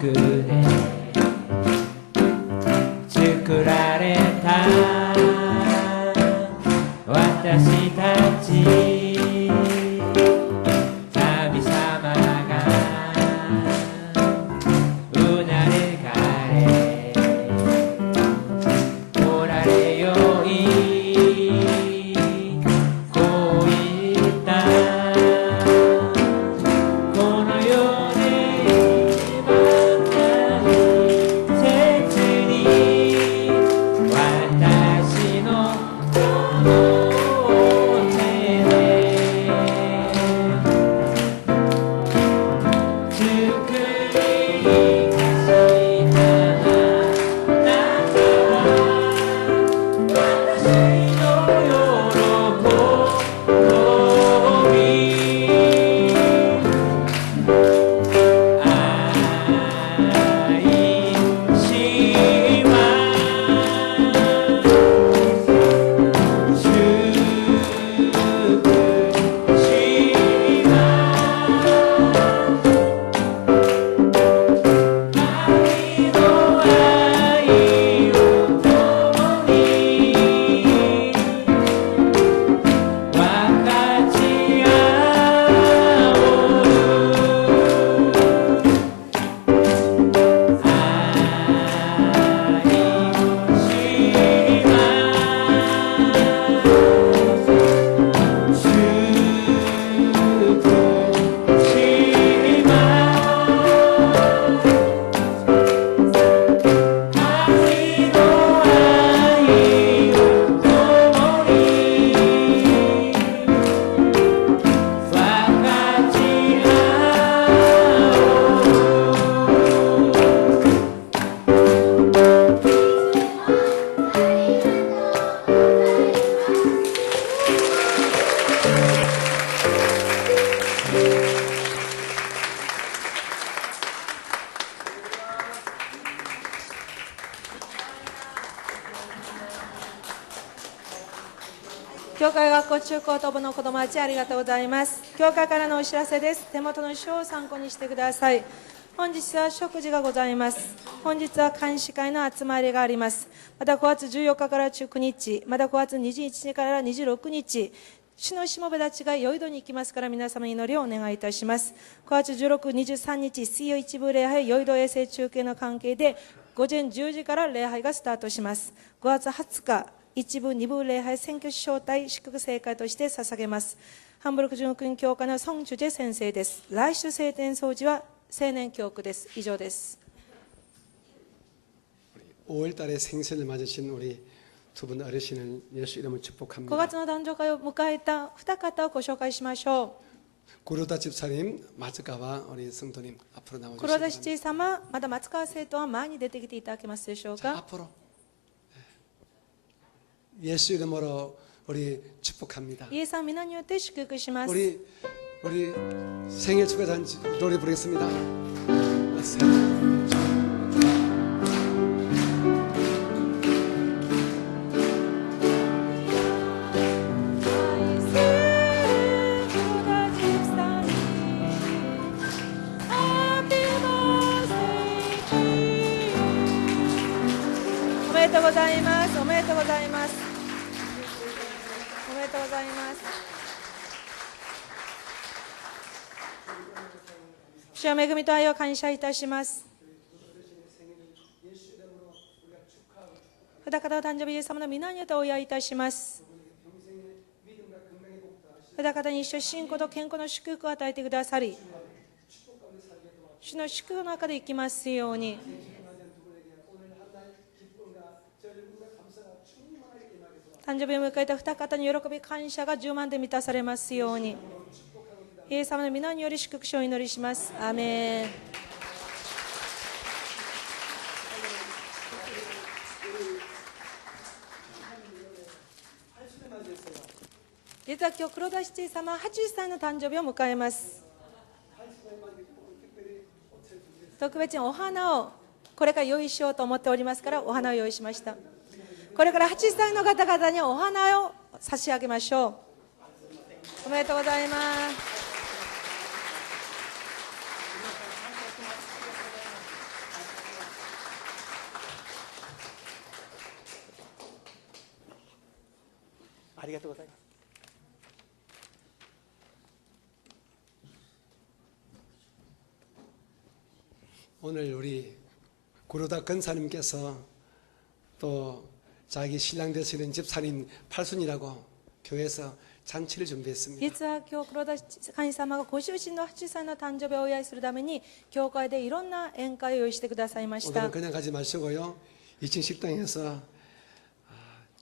くで作られた私たち神様がうなれかれおられよいこう言ったこの世で一番大切に私の教会学校中高等部の子どもたちありがとうございます。教会からのお知らせです。手元の書を参考にしてください。本日は食事がございます。本日は監視会の集まりがあります。また5月14日から19日、また5月21日から26日、主のしもべたちがヨイドに行きますから、皆様に祈りをお願いいたします。5月16、23日、水曜一部礼拝、ヨイド衛星中継の関係で、午前10時から礼拝がスタートします。5月20日、一部、二部礼拝、選挙招待、祝福聖会として捧げます。ハンブルク準訓教会のソン・チュジェ先生です。来週聖典掃除は青年教区です。以上です。 5월 달에 생신을 맞으신 우리 두 분 어르신을 예수 이름으로 축복합니다. 5月の誕生会を迎えた二方をご紹介しましょう。 구로다 집사님, 마즈카와 우리 성도님 앞으로 黒田 나와주시기 七様、また松川生徒は前に出てきていただけますでしょう 자, か。 앞으로 예수 이름으로 우리 축복합니다. イエス様皆によって祝福します。 우리 생일 축하 잔치 노래 부르겠습니다.おめでとうございます。おめでとうございます。おめでとうございます。主は恵みと愛を感謝いたします。二方の誕生日イエス様の皆によってお祝いいたします。二方に一緒信仰と健康の祝福を与えてくださり、主の祝福の中で生きますように。誕生日を迎えた二方に喜び感謝が10万で満たされますように。イエス様の皆により祝福をお祈りします。アーメン。実は今日黒田七様80歳の誕生日を迎えます。特別にお花をこれから用意しようと思っておりますから、お花を用意しました。これから80歳の方々にお花を差し上げましょう。おめでとうございます。りがとうございます。 오늘 우리 구로다 근사님께서 또 자기 신랑 되시는 집사님 팔순이라고 교회에서 잔치를 준비했습니다. 実は今日黒田神様がご主人の80歳の誕生日をお祝いするために教会でいろんな宴会を用意してくださいました。 오늘은 그냥 가지 마시고요. 2층 식당에서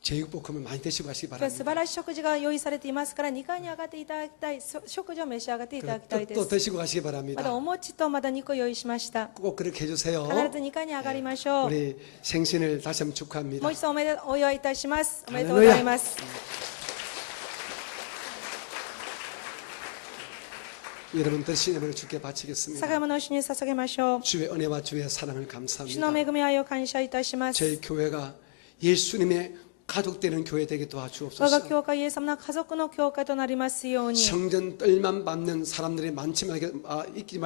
제육볶음을 많이 드시고 가시기 今日は素 바랍니다. 晴らしい食事が用意されていますから2階に上がっていただきたい食事を召し上がっていただきたいで 또 す。 드시고 가시기 まだ 바랍니다. お餅とまだ肉を用意しました。 꼭 그렇게 해주세요. 必ず2階に上がりましょう。 우리 생신을 다시 한번 축하합니다. もう一度お祝いいたします。おめでとうございます。 여러분 드신 예물을 주께 바치겠습니다. 捧げ物を主に捧げましょう。 주의 은혜와 주의 사랑을 主の 감사합니다. 恵み愛を感謝いたします。 저희 교회가 예수님의 가족되는 교회 되게 我が 도와주옵소서. 教会イエス様の家族の教会となりますように。 성전 뜰만 밟는 사람들이 많지 말게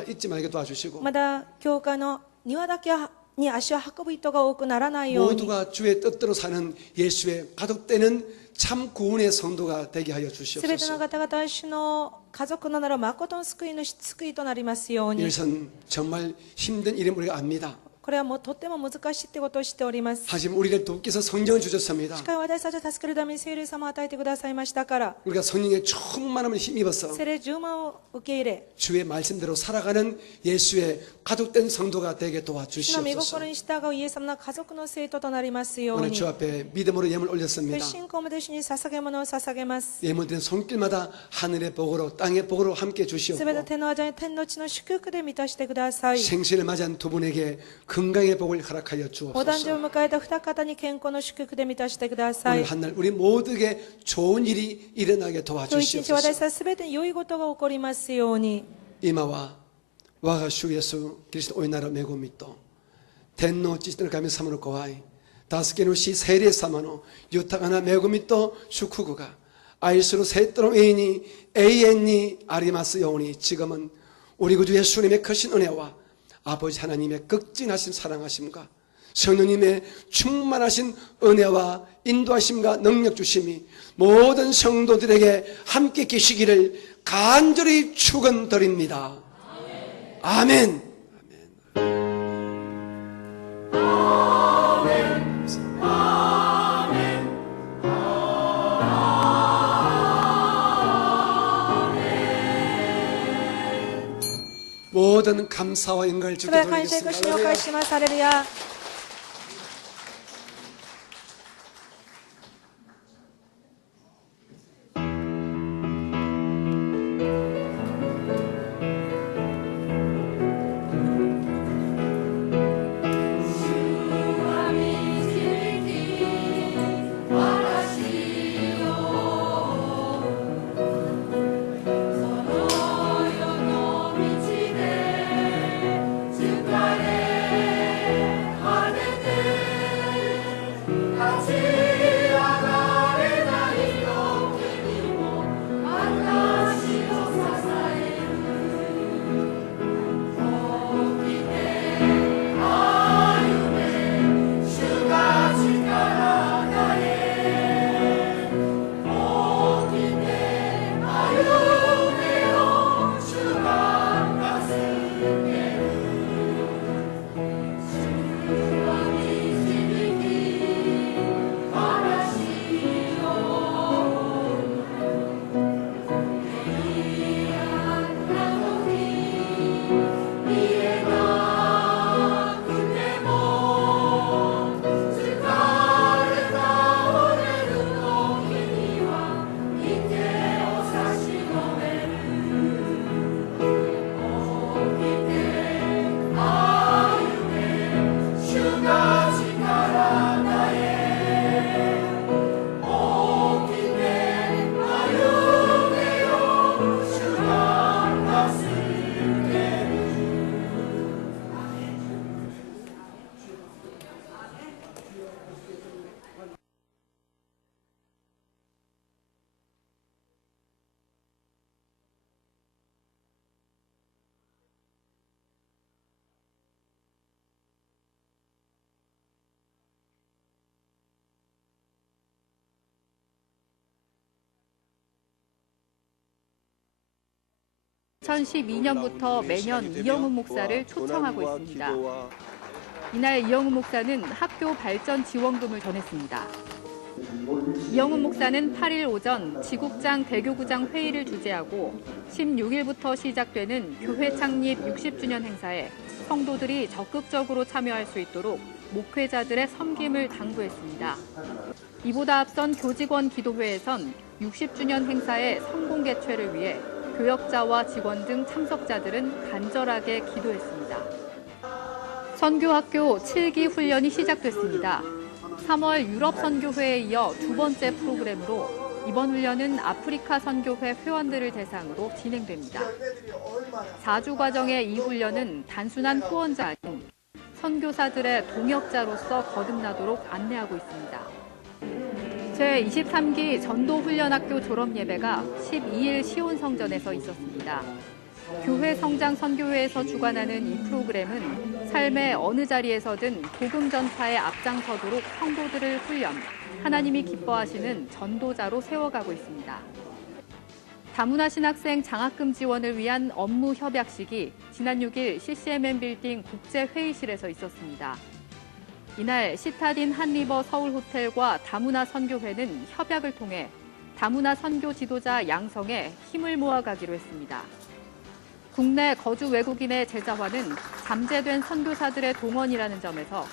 잊지 말게 도와주시고 まだ教会の庭だけに足を運ぶ人が多くならないように。 모두가 주의 뜻대로 사는 예수의 가족되는 참 구원의 성도가 되게 하여 すべての 주시옵소서. 方々は主の家族のなら誠の救いとなりますように。 이것은 정말 힘든 일임 우리가 압니다. これはもうとっても難しいってことを知っております。 하지만 우리를 돕기 위해서 성령을 주셨습니다. しかし私たちを助けるために聖霊様を与えてくださいましたから、 우리가 성령의 충만함을 힘입어서 聖霊充満を受け入れ、 주의 말씀대로 살아가는 예수의 가족된 성도가 되게 主の御 도와주시옵소서. 心に従うイエス様の家族の生徒となりますよう 오늘 に。 주 앞에 믿음으로 예물 올렸습니다. 信仰も主に捧げ物を捧げます。 예물드린 손길마다 하늘의 복으로 땅의 복으로 함께 すべて 주시옵고 手の技に天の地の祝福で満たしてください。 생신을 맞이한 두 분에게 건강의 복을 허락하여 お誕生日 주옵소서. を迎えた二方に健康の祝福で満たしてくださ 오늘 い。 한날 우리 모두에게 좋은 일이 일어나게 今日一日私 도와주시옵소서. たちすべてに良いことが起こりますように。 이마와 와가 주 예수 그리스도 오이나라 메고 믿도 텐노 찌스들 가면 사모노 고아이 다섯 개노 시 세례 사마노 유타가나 메고 믿도 슈쿠구가 아이스로 세트로 에이니 에이엔니 아리마스 여오니 지금은 우리 구주 예수님의 크신 은혜와 아버지 하나님의 극진하신 사랑하심과 성령님의 충만하신 은혜와 인도하심과 능력 주심이 모든 성도들에게 함께 계시기를 간절히 축원드립니다. 아멘. 모든 감사와 영광을 そ 주께 れは感謝いたしにお 돌리겠습니다. 返しします。ハレルヤ。「 2012년부터 매년 이영훈 목사를 초청하고 있습니다. 이날 이영훈 목사는 학교 발전 지원금을 전했습니다. 이영훈 목사는 8일 오전 지국장 대교구장 회의를 주재하고 16일부터 시작되는 교회 창립 60주년 행사에 성도들이 적극적으로 참여할 수 있도록 목회자들의 섬김을 당부했습니다. 이보다 앞선 교직원 기도회에선 60주년 행사의 성공 개최를 위해 교역자와 직원 등 참석자들은 간절하게 기도했습니다. 선교학교 7기 훈련이 시작됐습니다. 3월 유럽 선교회에 이어 두 번째 프로그램으로 이번 훈련은 아프리카 선교회 회원들을 대상으로 진행됩니다. 4주 과정의 이 훈련은 단순한 후원자 아닌 선교사들의 동역자로서 거듭나도록 안내하고 있습니다. 제23기 전도훈련학교 졸업예배가 12일 시온성전에서 있었습니다. 교회 성장 선교회에서 주관하는 이 프로그램은 삶의 어느 자리에서든 복음 전파에 앞장서도록 성도들을 훈련, 하나님이 기뻐하시는 전도자로 세워가고 있습니다. 다문화 신학생 장학금 지원을 위한 업무 협약식이 지난 6일 CCMM 빌딩 국제회의실에서 있었습니다. 이날 시타딘 한리버 서울호텔과 다문화 선교회는 협약을 통해 다문화 선교 지도자 양성에 힘을 모아가기로 했습니다. 국내 거주 외국인의 제자화는 잠재된 선교사들의 동원이라는 점에서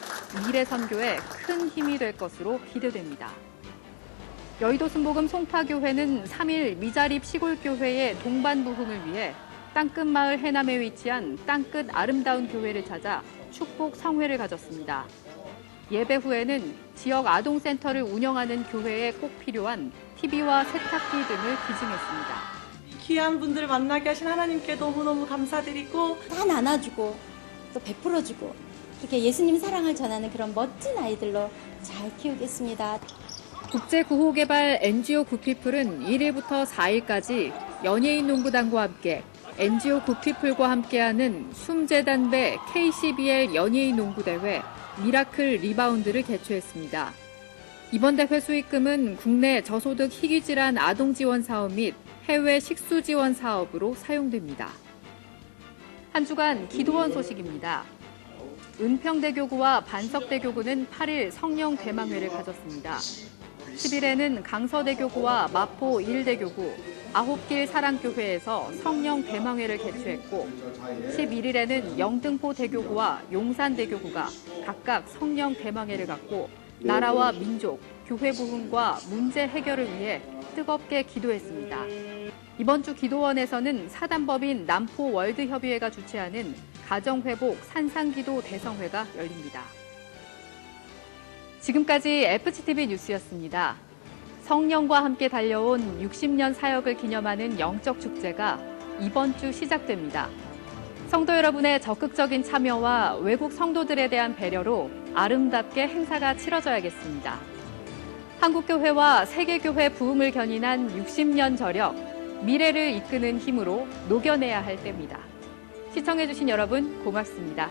미래 선교에 큰 힘이 될 것으로 기대됩니다. 여의도 순복음 송파교회는 3일 미자립 시골교회의 동반 부흥을 위해 땅끝마을 해남에 위치한 땅끝 아름다운 교회를 찾아 축복 성회를 가졌습니다. 예배 후에는 지역 아동센터를 운영하는 교회에 꼭 필요한 TV와 세탁기 등을 기증했습니다. 귀한 분들을 만나게 하신 하나님께 너무너무 감사드리고 다 나눠주고 또 베풀어주고 이렇게 예수님 사랑을 전하는 그런 멋진 아이들로 잘 키우겠습니다. 국제구호개발 NGO 굿피플은 1일부터 4일까지 연예인 농구단과 함께 NGO 굿피플과 함께하는 숨재단배 KCBL 연예인 농구대회 미라클 리바운드를 개최했습니다. 이번 대회 수익금은 국내 저소득 희귀질환 아동 지원 사업 및 해외 식수 지원 사업으로 사용됩니다. 한 주간 기도원 소식입니다. 은평대교구와 반석대교구는 8일 성령 대망회를 가졌습니다. 10일에는 강서대교구와 마포 1대교구, 아홉길 사랑교회에서 성령 대망회를 개최했고 11일에는 영등포 대교구와 용산대교구가 각각 성령 대망회를 갖고 나라와 민족, 교회 부흥과 문제 해결을 위해 뜨겁게 기도했습니다. 이번 주 기도원에서는 사단법인 남포 월드협의회가 주최하는 가정회복 산상기도 대성회가 열립니다. 지금까지 FCTV 뉴스였습니다. 성령과 함께 달려온 60년 사역을 기념하는 영적 축제가 이번 주 시작됩니다. 성도 여러분의 적극적인 참여와 외국 성도들에 대한 배려로 아름답게 행사가 치러져야겠습니다. 한국교회와 세계교회 부흥을 견인한 60년 저력, 미래를 이끄는 힘으로 녹여내야 할 때입니다. 시청해주신 여러분 고맙습니다.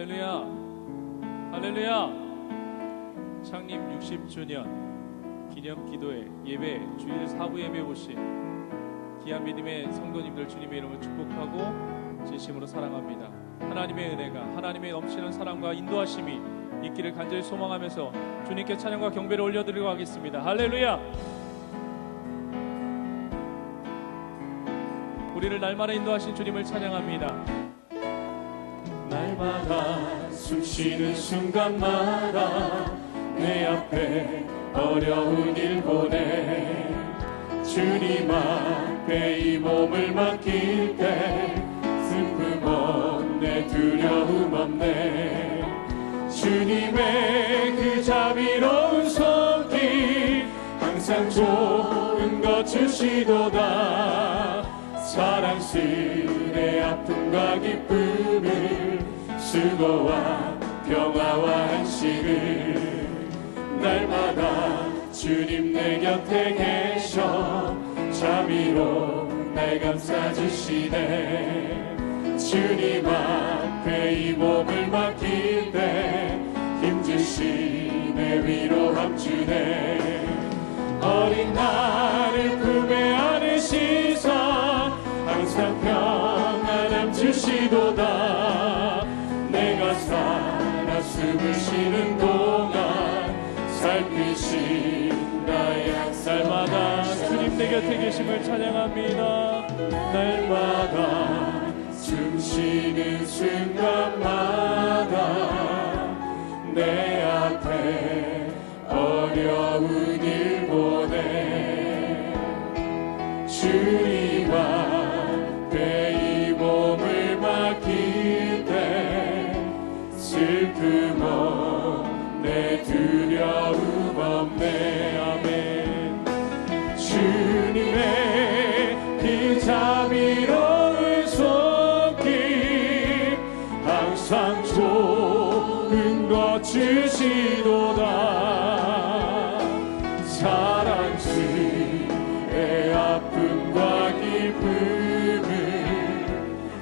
할렐루야, 할렐루야. 창립 60주년 기념 기도회 예배 주일 사부 예배 오신 귀한 믿음의 성도님들 주님의 이름을 축복하고 진심으로 사랑합니다. 하나님의 은혜가, 하나님의 넘치는 사랑과 인도하심이 있기를 간절히 소망하면서 주님께 찬양과 경배를 올려드리고 하겠습니다. 할렐루야. 우리를 날마다 인도하신 주님을 찬양합니다. 날마다 숨쉬는 순간마다 내 앞에 어려운 일 보내 주님 앞에 이 몸을 맡길 때 슬픔 없네 두려움 없네 주님의 그 자비로운 손길 항상 좋은 것 주시도다 사랑스레 아픔과 기쁨을 수고와 평화와 안식을 날마다 주님 내 곁에 계셔 자비로 날 감싸주시네 주님 앞에 이 몸을 맡길 때 힘주시네 위로함 주네 어린 나를 품에 안으시사 항상 평안함 주시도다 내가 살아 숨을 쉬는 동안 살피신 나의 날마다 주님 내 곁에 계심을 찬양합니다. 날마다 숨 쉬는 순간마다 내 앞에 어려운 일 보내 주님 앞에 이 몸을 맡길 때 슬픔 없네 두려움 없네 아멘 주님의 그 자비로운 손길 항상 좋은 것 주시도다 사랑스레 아픔과 기쁨을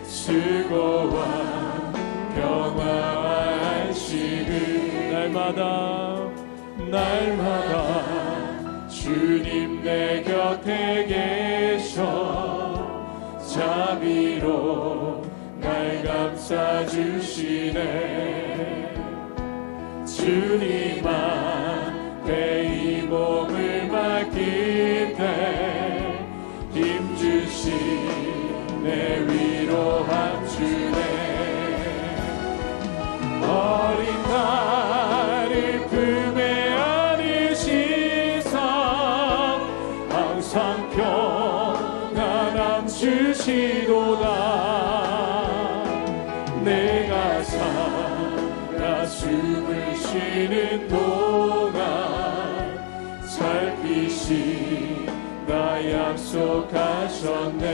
수고와 평화와 안식을 날마다 주님 내 곁에 계셔 자비로 날 감싸주시네 주님 앞에 이 몸을 맡길 때 힘주시네 위로함 주네 어린 나를 품에 안으시사 항상 평안함 주시도다 내가 살아 숨을 쉬는 동안 살피시다 약속하셨네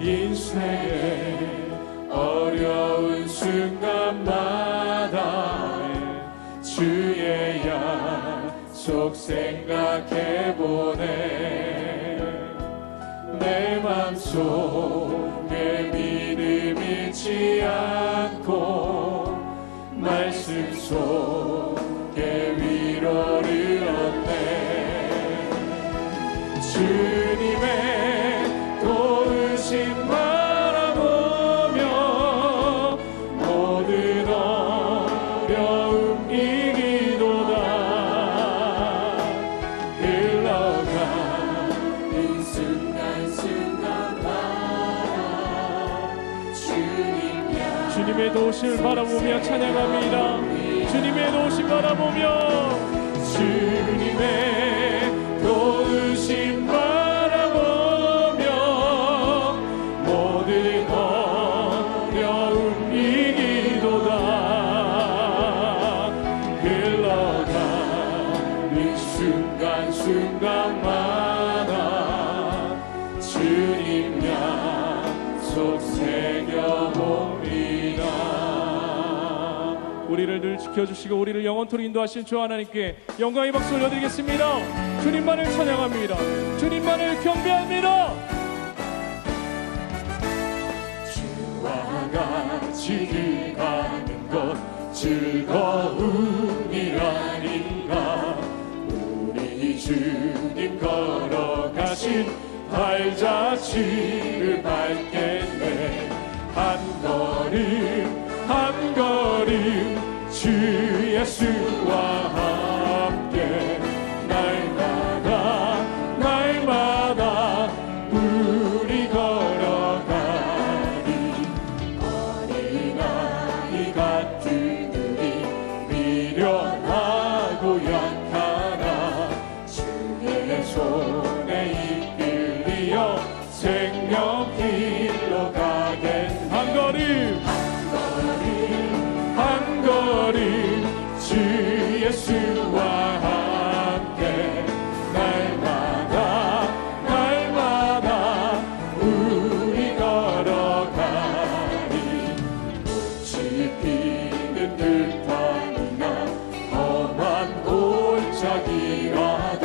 인생의 어려운 순간마다 주의 약속 생각해보네 내 맘속에 믿음 잃지 않고 말씀 속에 위로를 얻네 주님의 도우심 바라보며 모든 어려움 이기도다 흘러가는 순간순간마다 주님의 도우심을 바라보며 찬양합니다 주님의 도우심 바라보며 주님의 도우심 바라보며 모든 어려움 이기도다 흘러가는 순간순간마다 주님 약속 새겨봅니다 우리를 늘 지켜주시고 우리를 영원토록 인도하신 주 하나님께 영광의 박수 올려드리겠습니다 주님만을 찬양합니다 주님만을 경배합니다 주와 같이 길 가는 것 즐거움이라니까 우리 주님 걸어가신 길을 밟겠네. 한 걸음 주 예수와 함께 날마다 우리 걸어가리. 어린아이 같은 우리 미련하고 약하나 주의 손에 이끌리어 생명길로 가겠네. 한 걸음 주 예수와 함께 날마다 우리 걸어가리. 꽃이 피는 들판이나 험한 골짜기라도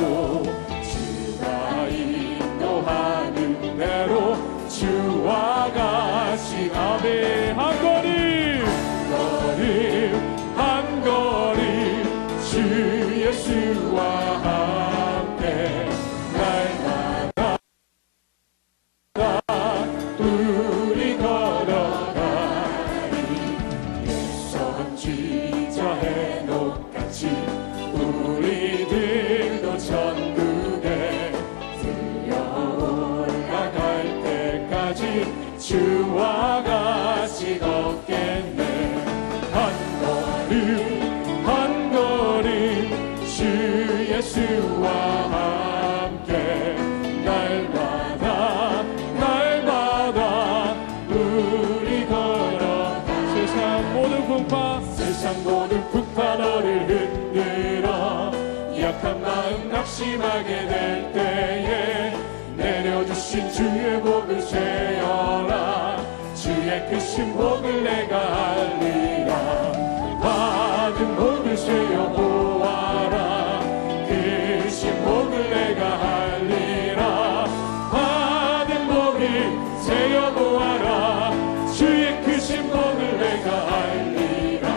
주가 인도하는 대로 주와 같이 가네. 한 걸음 주 예수와 함께 날마다 우리 걸어가리. 선지자 해녹같이 우리들도 천국에 들려 올라갈 때까지 주와 같이 걷겠네. 한 걸음 주 예수와 함께 날마다 우리 걸어. 세상 모든 풍파 너를 흔들어 약한 마음 낙심하게 될 때에 내려주신 주의 복을 세어라. 주의 크신 복을 내가 알리라. 받은 복을 세어 보아라. 크신 복을 내가 알리라. 받은 복을 세어 보아라. 주의 크신 복을 내가 알리라.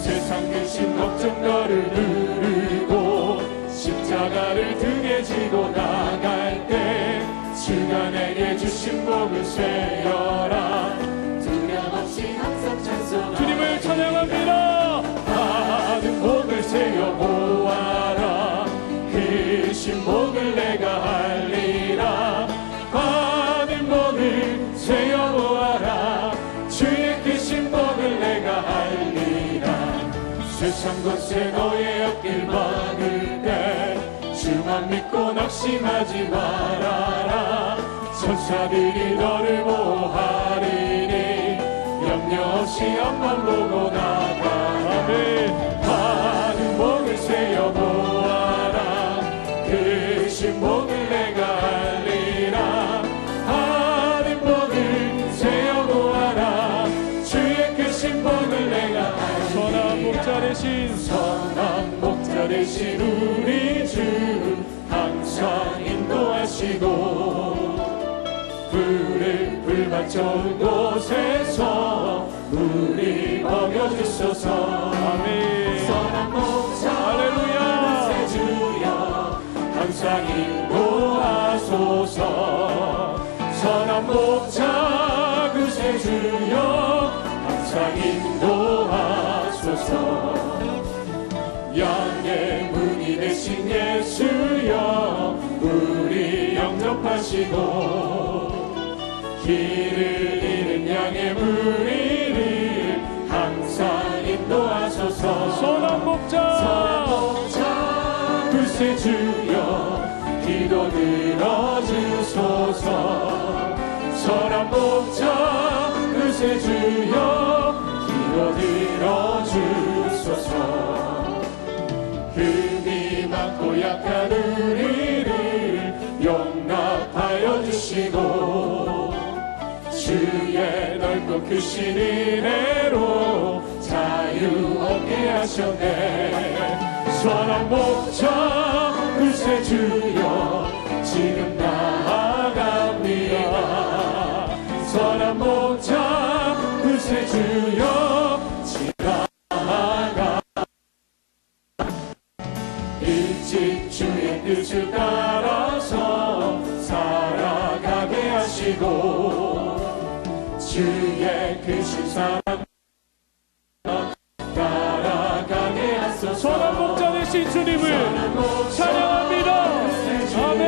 세상 근심 걱정 너를 누르고 십자가를 등에 지고 나갈 때 주가 내게 주신 복을 세어라. 두려움없이 항상 찬송하리. 주님을 찬양합니다. 받은 복을 세어 보아라. 크신 복을 내가 알리라. 받은 복을 세어 보아라. 주의 크신 복을 내가 알리라. 세상 곳에 너의 앞길 막을 때 주만 믿고 낙심하지 말아라. 천사들이 너를 보호하리니 염려 없이 앞만 보고 나가라. 받은 복을 세어 보아라. 크신 복을 내가 알리라. 받은 복을 세어 보아라. 주의 크신 복을 내가 알리라. 선한 목자 되신 우리 주 항상 인도하시고 불 받쳐온 곳에서 우리 먹여주소서. 아멘. 선한 목자 할렐루야 주여 항상 인도하소서. 선한 목자 그새 주여 항상 인도하소서. 양의 문이 되신 예수여 우리 영접하시고 길을 잃은 양의 무리를 항상 인도하소서. 선한 목자 글쎄 주여 기도 들어주소서. 선한 목자 글쎄 주여 기도 들어주소서. 흠이 많고 약한 우리를 용납하여 주시고 주의 넓고 크신 은혜로 자유 얻게 하셨네. 선한 목자 글쎄 주여 지금 나아갑니다. 선한 목자 글쎄 주여 지나가 일찍 주의 뜻을 따라서 살아가게 하시 주의 크신 사랑 따라가게 하소서. 선한 목자 되신 주님을 찬양합니다. 아멘.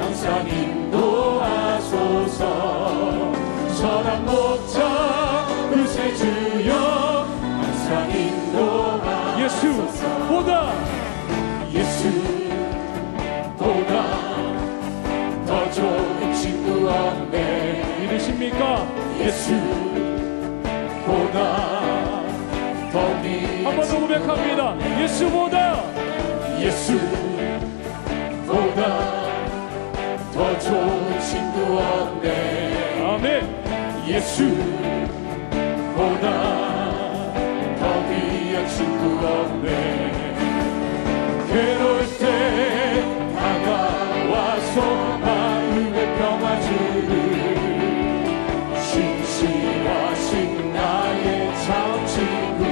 항상 인도하소서. 선한 목자 그새 주여 항상 인도하소서. 예수보다 더 좋은 친구 없네. 믿으십니까? 예수보다 더 한 번 더 고백합니다. 예수보다 더 좋은 친구 없네. 아멘. 예수보다 더 귀한 친구 없네. 괴로울 때 다가와서 마음의 평화 주는 신실하신 나의 참 친구.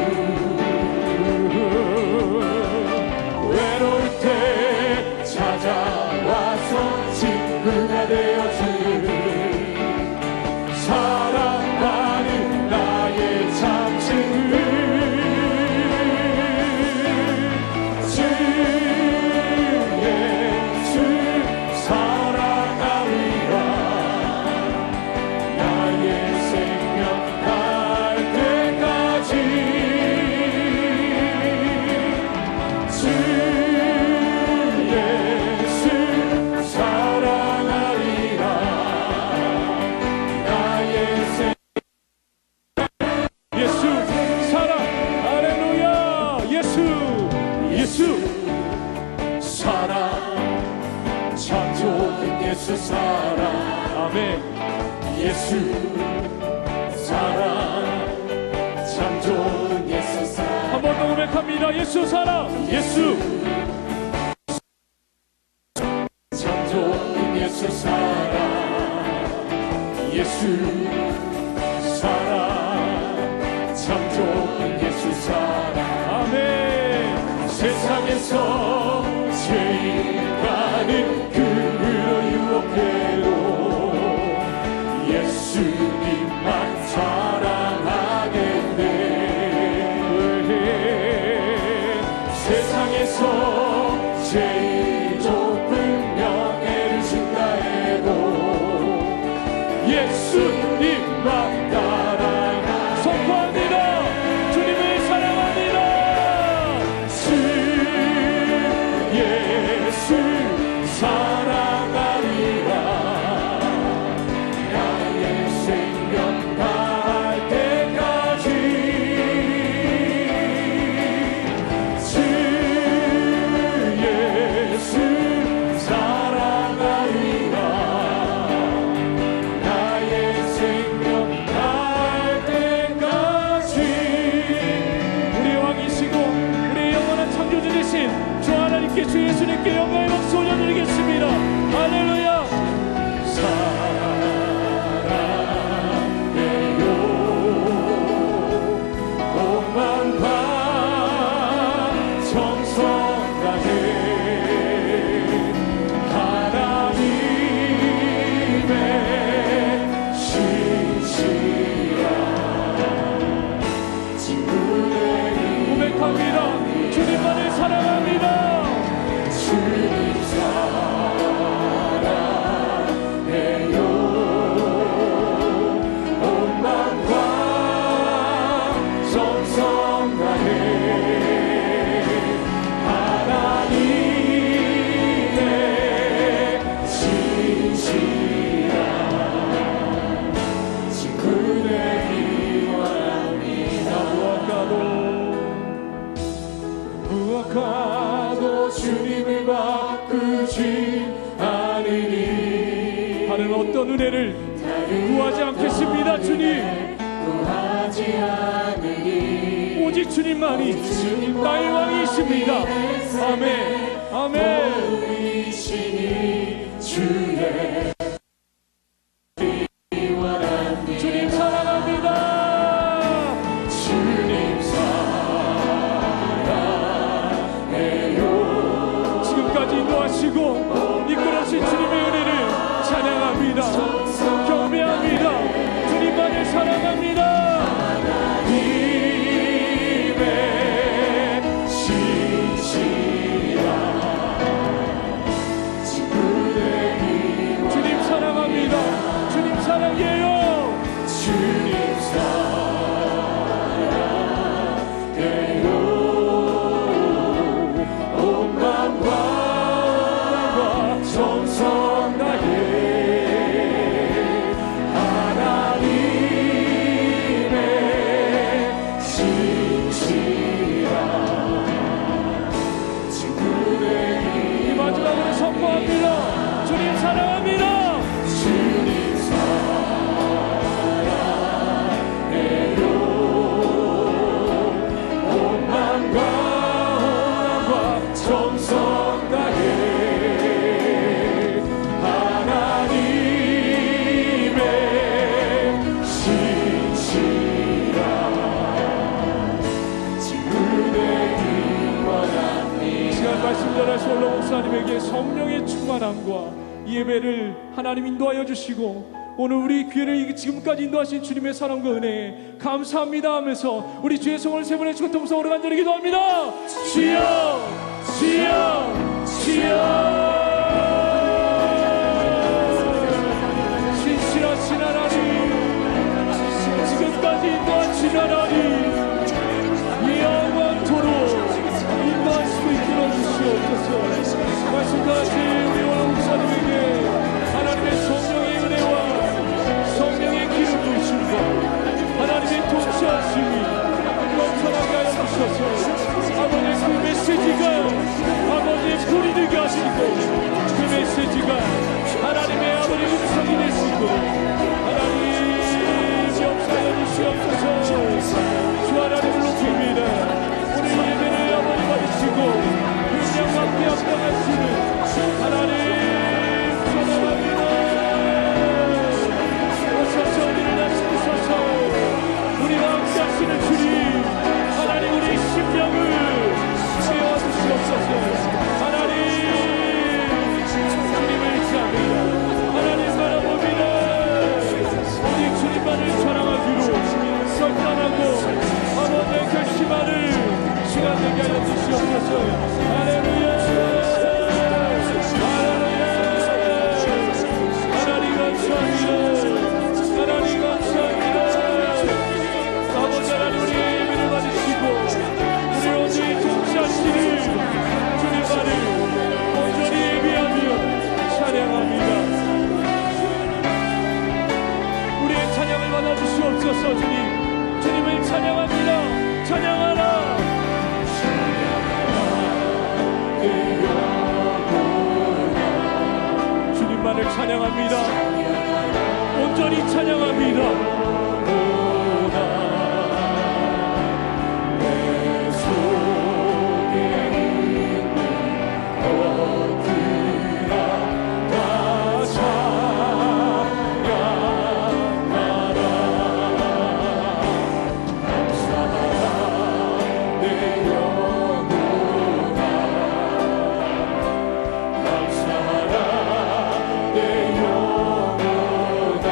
외로울 때 찾아와서 친구가 되어주는 사랑하는 나의 참 친구. 주 예수 사랑하리라. 나의 생명 날 때까지. 주 예수 사랑하리라. 나의 생명 예수 사랑. 할렐루야. 예수 사랑. 참 좋은 예수 사랑. 아멘. 예수 사랑. 참 좋은 예수 사랑. 한 번 더 고백합니다. 예수 사랑. 예수 참 좋은 예수 사랑. 예수 사랑. 참 좋은 예수 사랑. 아멘. 세상에서 제일 가는 그로 유혹해도 예수님만 사랑하겠네. 세상에서 제일 좁은 명예를 준다 해도 예수님만 따라가. 선포합니다. 주님을 사랑합니다. 주 예수 사랑하리라. 나의 생명 다할 때까지. 주 예수 사랑하리라. 나의 생명 다할 때까지. 우리 왕이시고 우리 영원한 창조주 되신 주 하나님께 주 예수님께 영광의 박수 올려드리겠습니다. 할렐루야. 사랑해요 오만 바 정성 다해 하나님의 신실한 친구들 고백합니다. 주님만을 사랑합니다. 주님 사랑해요 온 마음과 정성 다해 하나님의 신실한 친구 되기 원합니다. 무엇과도 주님을 바꾸지 않으니. 다른 어떤 은혜를 구하지 않겠습니다. 주님 구하지 않으니 오직 주님만이 나의 왕이십니다. 아멘. 아멘. 왕이시니 주의 주님 사랑합니다. 주님 사랑해요. 지금까지 인도하시고 이끌어주신 주님의 은혜를 찬양합니다. 경배합니다. 주님만 목사님에게 성령의 충만함과 이 예배를 하나님 인도하여 주시고 오늘 우리 교회를 지금까지 인도하신 주님의 사랑과 은혜에 감사합니다 하면서 우리 주의 성을 세 번의 주고 통성으로 간절히 기도합니다. 주여 주여 주여. 신실하신 하나님, 지금까지 인도하신 하나님, 영원토록 인도하시고 이끌어 주시옵소서. 말씀같이 우리 오늘 목사님에게 하나님의 성령의 은혜와 성령의 기름 부으심과 하나님의 통치하심이 넘쳐나게 하여 주셔서 아버지의 그 메시지가 아버지의 불이 되게 하시고 그 메시지가 하나님의 아버지의 음성이 되시고 하나님이 역사하여 주시옵소서. 주 하나님을 높입니다. 우리 예배를 아버지 받으시고 그냥 함께 합당하시는 하나님 찬양합니다. 오셔서 우리를 다시소서. 우리와 함께 하시는 주님 하나님 우리의 심령을 채워주시옵소서. 하나님 주님을 찬양합니다. 하나님 바라봅니다. 오직 주님만을 사랑하기로 선언하고 아버지의 결심하는 시간 되게 하여 주시옵소서. 할렐루야 할렐루야. 하나님 감사합니다. 하나님 감사합니다. 아버지 하나님 우리의 예배를 받으시고 우리 온전히 통치하시는 주님만을 온전히 예배하며 찬양합니다. 우리의 찬양을 받아주시옵소서. 주님 주님을 찬양합니다. 찬양하라. 주님만을 찬양합니다. 온전히 찬양합니다. 내 속에 있는 것들아 다 찬양하라. 감사하라 내 영혼아. 감사하라 내 영혼아.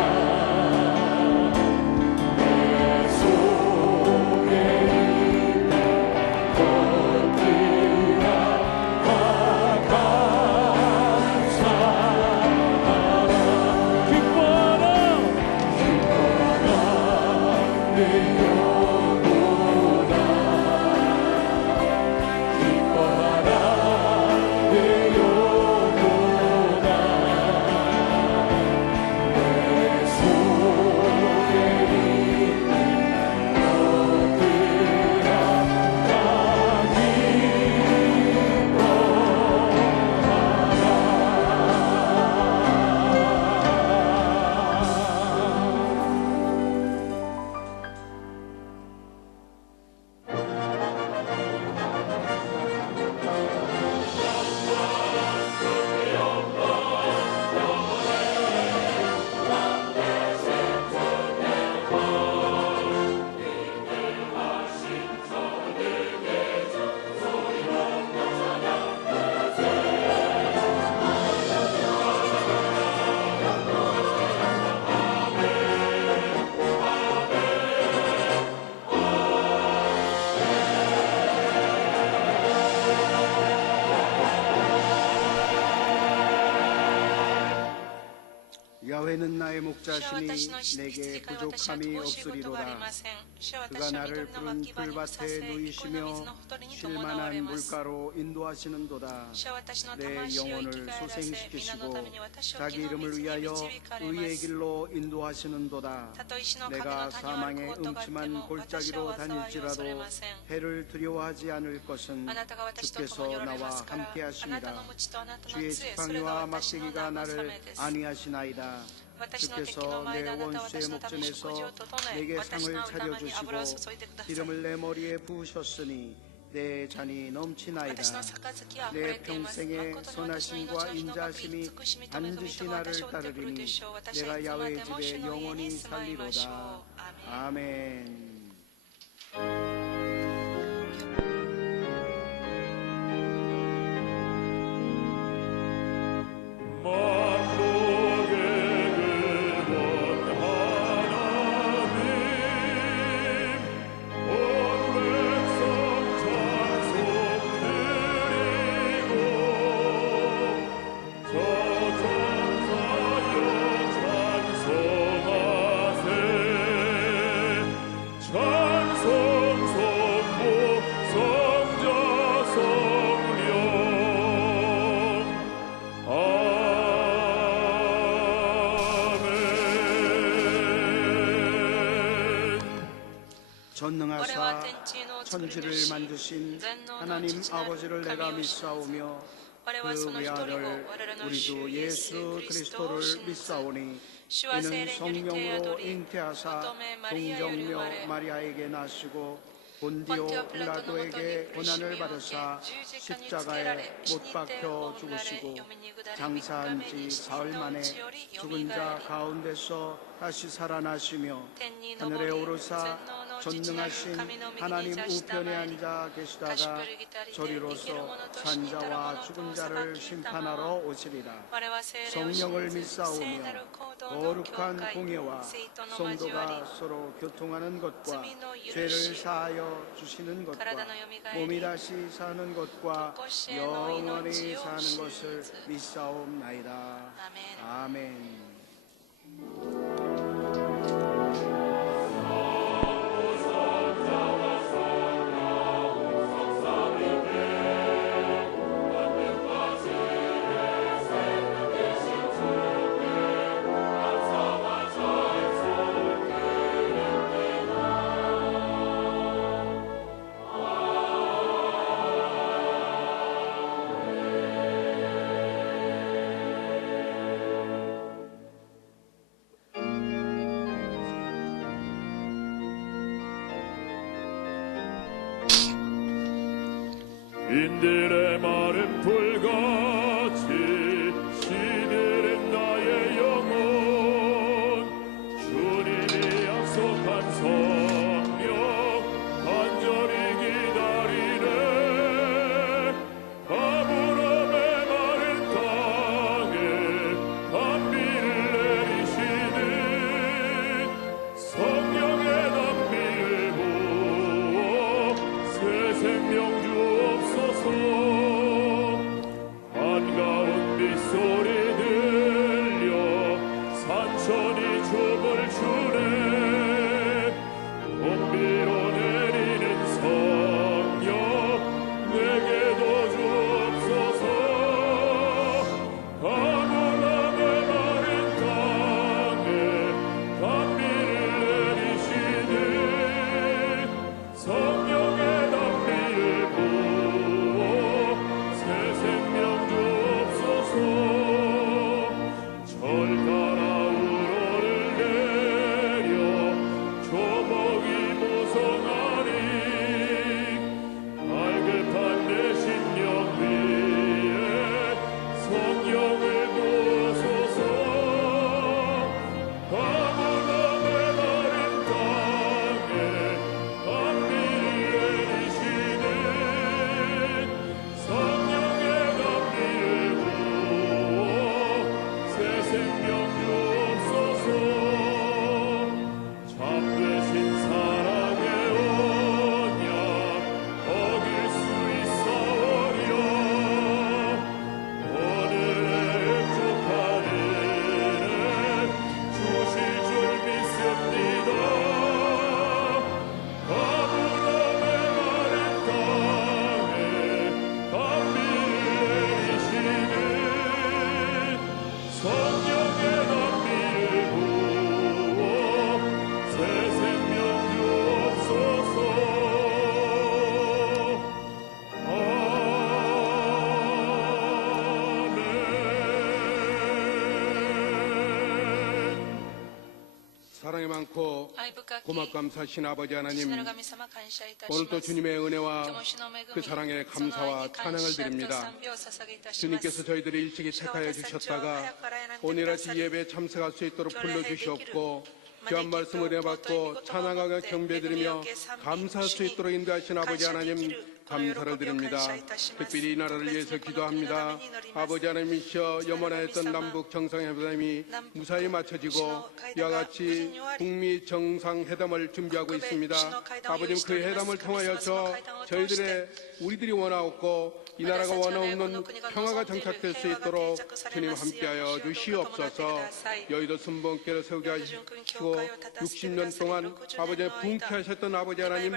이제는 나의 主は私の 목자시니 羊 내게 飼い私は 부족함이 乏しいことがあり 없으리로다. ません。主は 그가 私を 나를 緑の 푸른 牧場にさせ、 풀밭에 憩いの水 누이시며 のほとりに伴われ 쉴만한 ます。 물가로 인도하시는도다. 主は私の 내 魂を生き 영혼을 返らせ、皆の 소생시키시고 ために私を 자기 木の 이름을 水に 위하여 導かれま 의의 す。 길로 인도하시는도다. たと石の影の 내가 谷を歩 사망의 くことがあっても、 음침한 私は 골짜기로 災いを恐れ 다닐지라도 ません。 해를 두려워하지 않을 것은 あなたが私と共に 주께서 おられま 나와 すから、 함께 あなたの 하심이라. 無知とあなたの 주의 杖、それが 지팡이와 私の 막대기가 慰 나를 めです。 안위하시나이다. 私の敵の 주께서 前 내 であなたは 원수의 私のために食事を 목전에서 整え、 내게 私 상을 の頭に油を 차려주시고 注いでください。 기름을 내 머리에 부으셨으니 내 잔이 넘치나이다. 私の杯は溢れ 내 ています。 평생의 誠に私の命 선하심과 の日の額、 인자하심이 慈しみと恵み 반드시 とが 나를 私を追ってくる 따르리니 でしょう。私は 내가 いつまで 야외 も主 집에 の家に 영원히 住まいましょう。 살리로다. アーメン。 아멘. 전능하사 천지를 만드신 하나님 아버지를 내가 믿사오며 그 외아들 우리도 예수 그리스도를 믿사오니 이는 성령으로 잉태하사 동정녀 마리아에게 나시고 본디오 빌라도에게 고난을 받으사 십자가에 못 박혀 죽으시고 장사한 지 사흘 만에 죽은 자 가운데서 다시 살아나시며 하늘에 오르사 전능하신 하나님 우편에 앉아 계시다가 저리로서 산자와 죽은 자를 심판하러 오시리라. 성령을 믿사오며 거룩한 공예와 성도가 서로 교통하는 것과 죄를 사하여 주시는 것과 몸이 다시 사는 것과 영원히 사는 것을 믿사옵나이다. 아멘. 인들의 마른 불같이 시들은 나의 영혼 주님이 약속한 성령 간절히 기다리네 아브라함의 마른 땅에 단비를 내리시는 성령의 단비를 부어 새 생명 주옵소서 좋고 愛深き 고맙 감사하신 아버지 父 하나님, なる神様感謝いたし 오늘도 ます 주님의 今日 은혜와 も主の恵み 그 사랑에 その愛 감사와 に感 찬양을 謝と 드립니다. 賛美を捧げいたします 주님께서 저희들을 일찍이 택하여 주셨다가 오늘 아침 예배에 참석할 수 있도록 불러주시옵고 귀한 말씀 은혜 받고 찬양하며 경배드리며 감사할 수 있도록 인도하신 아버지 하나님 감사를 드립니다. 특별히 이 나라를 위해서 기도합니다. 아버지 하나님이시여 염원하였던 남북 정상회담이 무사히 마쳐지고 이와 같이 북미 정상회담을 준비하고 있습니다. 아버님 그 회담을 통하여서 우리들이 원하옵고 이 나라가 원하옵는 평화가 정착될 수 있도록 주님 함께하여 주시옵소서. 여의도 순번께를 세우게 하시고 60년 동안 아버지의 붕괴하셨던 아버지 하나님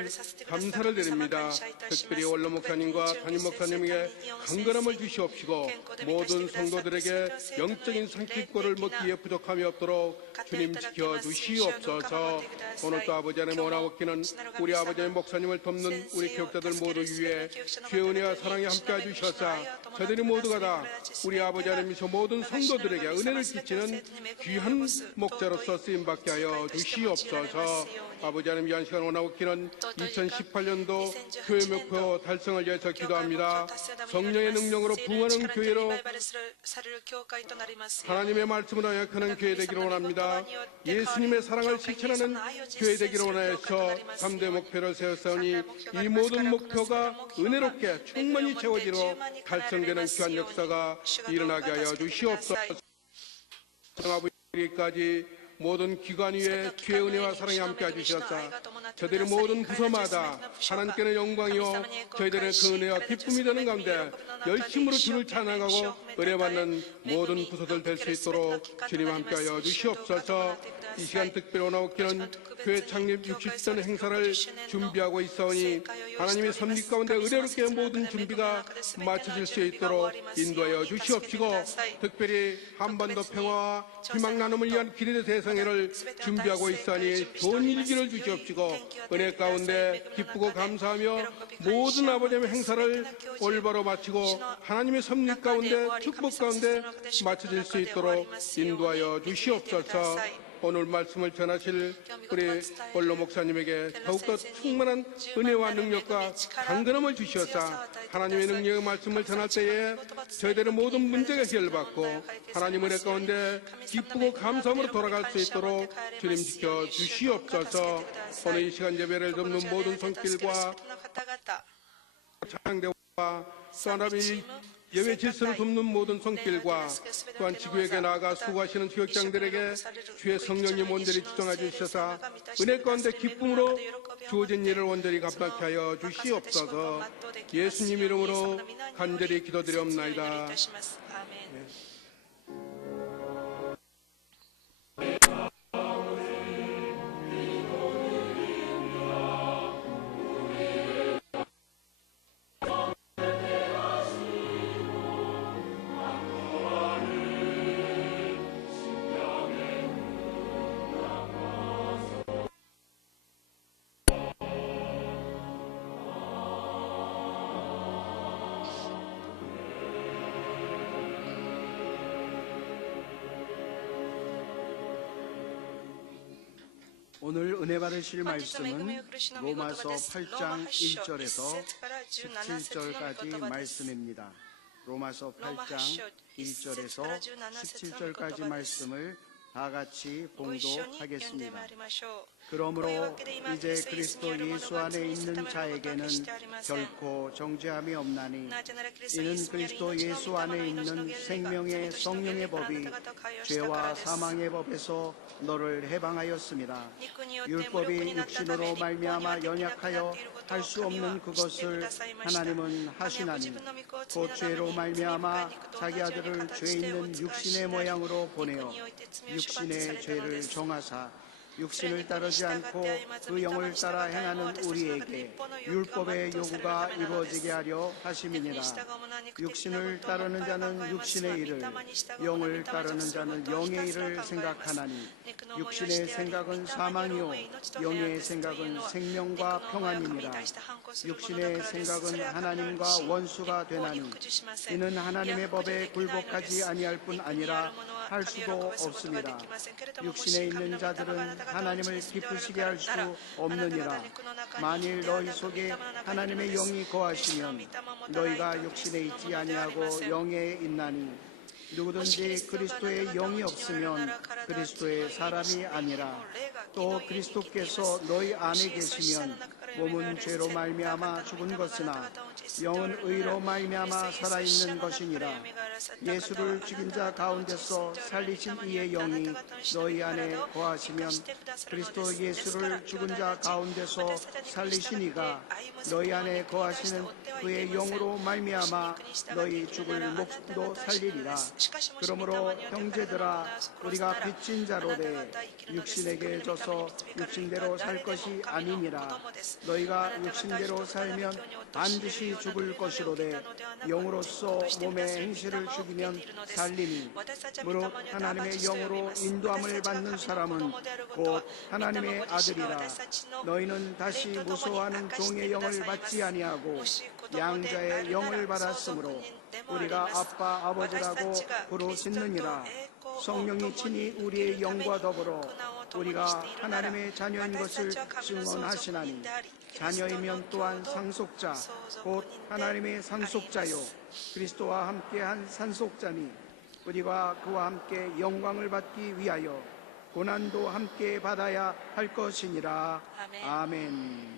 감사를 드립니다. 특별히 원로 목사님과 담임 목사님에게 강건함을 주시옵시고 모든 성도들에게 영적인 상식권을 먹기에 부족함이 없도록 주님 지켜 주시옵소서. 오늘도 아버지 하나님 원하옵기는 우리 아버지의 목사님을 돕는 우리 교육자들 모두 위해 주의 은혜와 사랑이 함께해 주셔서 저들이 모두가 다 우리 아버지 하나님이서 모든 성도들에게 은혜를 끼치는 귀한 목자로서 쓰임받게 하여 주시옵소서. 아버지 하나님 이 한 시간 원하옵기는 2018년도 교회 목표 달성을 위해서 기도합니다. 성령의 능력으로 부흥하는 교회로 하나님의 말씀을 하여하는 교회 되기를 원합니다. 예수님의 사랑을 실천하는 교회 되기를 원하여서 3대 목표를 세웠사오니 이 모든 목표가 은혜롭게 충만히 채워지고 달성되는 귀한 역사가 일어나게 하여 주시옵소서. 아버지까지 모든 기관 위에 주의 은혜와 사랑이 함께 해주셔서 저희들의 모든 부서마다 하나님께는 영광이요 저희들의 그 은혜와 기쁨이 되는 가운데 열심으로 주를 찬양하고 은혜받는 모든 부서들 될 수 있도록 주님 함께하여 주시옵소서. 이 시간 특별히 원하옵기는 교회 창립 60주년 행사를 준비하고 있사오니 하나님의 섭리 가운데 의뢰롭게 모든 준비가 마쳐질 수 있도록 인도하여 주시옵시고 특별히 한반도 평화와 희망 나눔을 위한 기도의 대성회를 준비하고 있사오니 좋은 일기를 주시옵시고 은혜 가운데 기쁘고 감사하며 모든 아버지의 행사를 올바로 마치고 하나님의 섭리 가운데 축복 가운데 마쳐질 수 있도록 인도하여 주시옵소서. 오늘 말씀을 전하실 우리 원로 목사님에게 더욱더 충만한 은혜와 능력과 강건함을 주시어서 하나님의 능력의 말씀을 전할 때에 저희들의 모든 문제가 해결받고 하나님 은혜 가운데 기쁘고 감사함으로 돌아갈 수 있도록 주님 지켜 주시옵소서. 오늘 이 시간 예배를 돕는 모든 손길과 찬양대와 또 하나님이 예외 질서를 돕는 모든 손길과 또한 지구에게 나아가 수고하시는 교육장들에게 주의 성령님 온전히 지정해 주셔서 은혜 가운데 기쁨으로 주어진 일을 온전히 감당케 하여 주시옵소서. 예수님 이름으로 간절히 기도드리옵나이다. 오늘 은혜 받으실 말씀은 로마서 8장 1절에서 17절까지 말씀입니다. 로마서 8장 1절에서 17절까지 말씀을 다 같이 봉독하겠습니다. 그러므로 이제 그리스도 예수 안에 있는 자에게는 결코 정죄함이 없나니 이는 그리스도 예수 안에 있는 생명의 성령의 법이 죄와 사망의 법에서 너를 해방하였습니다. 율법이 육신으로 말미암아 연약하여 할 수 없는 그것을 하나님은 하시나니 곧 죄로 말미암아 자기 아들을 죄 있는 육신의 모양으로 보내어 육신의 죄를 정하사 육신을 따르지 않고 그 영을 따라 행하는 우리에게 율법의 요구가 이루어지게 하려 하심이니라. 육신을 따르는 자는 육신의 일을, 영을 따르는 자는 영의 일을 생각하나니 육신의 생각은 사망이요 영의 생각은 생명과 평안이니라. 육신의 생각은 하나님과 원수가 되나니 이는 하나님의 법에 굴복하지 아니할 뿐 아니라 할 수도 없습니다. 육신에 있는 자들은 하나님을 기쁘시게 할 수 없느니라. 만일 너희 속에 하나님의 영이 거하시면 너희가 육신에 있지 아니하고 영에 있나니 누구든지 그리스도의 영이 없으면 그리스도의 사람이 아니라. 또 그리스도께서 너희 안에 계시면 몸은 죄로 말미암아 죽은 것이나 영은 의로 말미암아 살아있는 것이니라. 예수를 죽인 자 가운데서 살리신 이의 영이 너희 안에 거하시면 그리스도 예수를 죽은 자 가운데서 살리신 이가 너희 안에 거하시는 그의 영으로 말미암아 너희 죽을 목도 살리리라. 그러므로 형제들아 우리가 빚진 자로되 육신에게 져서 육신대로 살 것이 아니니라. 너희가 육신대로 살면 반드시 죽을 것이로되 영으로서 몸의 행실을 죽이면 살리니 무릇 하나님의 영으로 인도함을 받는 사람은 곧 하나님의 아들이라. 너희는 다시 무서워하는 종의 영을 받지 아니하고 양자의 영을 받았으므로 우리가 아빠 아버지라고 부르짖느니라. 성령이 친히 우리의 영과 더불어 우리가 하나님의 자녀인 것을 증언하시나니 자녀이면 또한 상속자 곧 하나님의 상속자요 그리스도와 함께한 상속자니 우리가 그와 함께 영광을 받기 위하여 고난도 함께 받아야 할 것이니라. 아멘.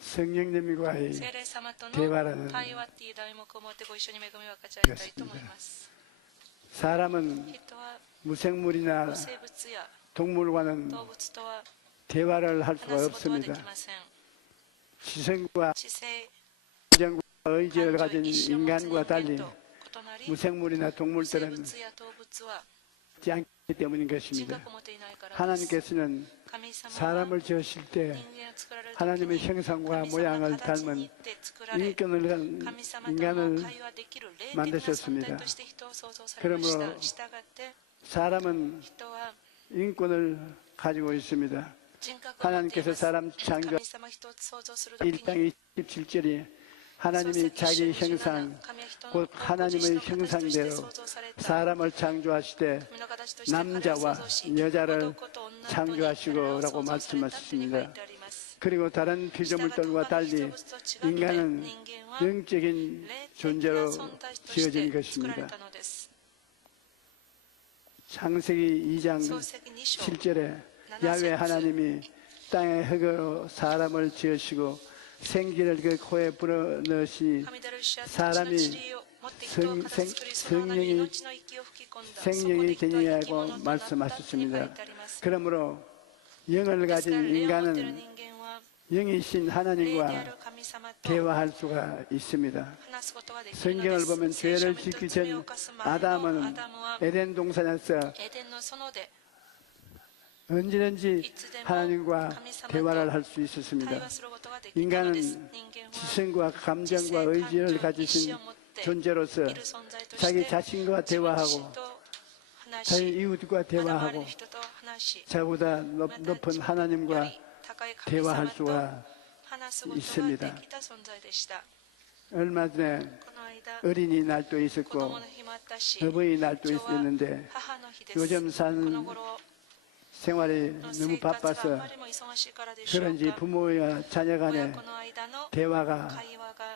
성령님과의 聖霊様との 대화라는 対話っていう題目を持ってご一緒に恵みを分かち合いたいと思います。 사람은 人は 무생물이나 無生物や 동물과는 動物とは 대화를 할 수가 話すことはで 없습니다. きません。 지성과 知性、 감정과 의지를 感情、 가진 意志を持つ人 인간과 間 달리 と異なり、 무생물이나 無生 동물들은 物や動物は 있지 않기 때문인 人 것입니다. 格を持っていないからです。 하나님께서는 神様は 사람을 지으실 人 때 間を作られる時 하나님의 に 형상과 神様の 모양을 形に 닮은 似て作られ、 인격을 神 가진 様との 인간을 会話できる霊的な存 만드셨습니다. 在として人を創造されました。 그러므로 したがって 사람은 人は 인권을 가지고 있습니다. 人格を持ってい 하나님께서 ます。 사람 창조 神様人を創造するときに 1장 27절이 하나님이 자기 형상 곧 하나님의 형상대로 사람을 창조하시되 남자와 여자를 창조하시고라고 말씀하셨습니다. 그리고 다른 피조물들과 달리 인간은 영적인 존재로 지어진 것입니다. 창세기 2장 7절에 야훼 하나님이 땅의 흙으로 사람을 지으시고 생기를 그 코에 불어넣으시 사람이 생명이 되니라고 말씀하셨습니다. 그러므로 영을 가진 인간은 영이신 하나님과 대화할 수가 있습니다. 성경을 보면 죄를 짓기 전 아담은 에덴 동산에서 언제든지 하나님과 대화를 할 수 있었습니다. 인간은 지성과 감정과 의지를 가지신 존재로서 자기 자신과 대화하고 자기 이웃과 대화하고 자보다 높은 하나님과 대화할 수가 있습니다. 얼마 전에 어린이날도 있었고 어버이날도 있었는데 요즘 산 생활이 너무 바빠서 그런지 부모와 자녀 간의 대화가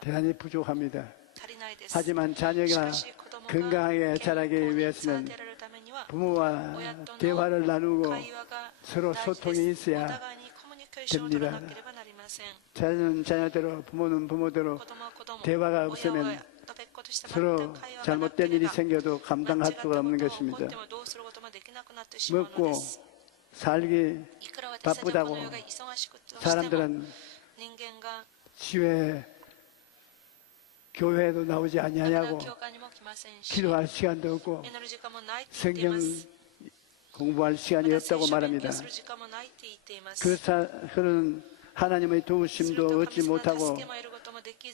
대단히 부족합니다. 하지만 자녀가 건강하게 자라기 위해서는 부모와 대화를 나누고 서로 소통이 있어야 됩니다. 자녀는 자녀대로 부모는 부모대로 대화가 없으면 서로 잘못된 일이 생겨도 감당할 수가 없는 것입니다. 먹고 살기 바쁘다고 사람들은 시외 교회에도 나오지 아니하냐고 기도할 시간도 없고 성경 공부할 시간이 없다고 말합니다. 그런 하나님의 도우심도 얻지 못하고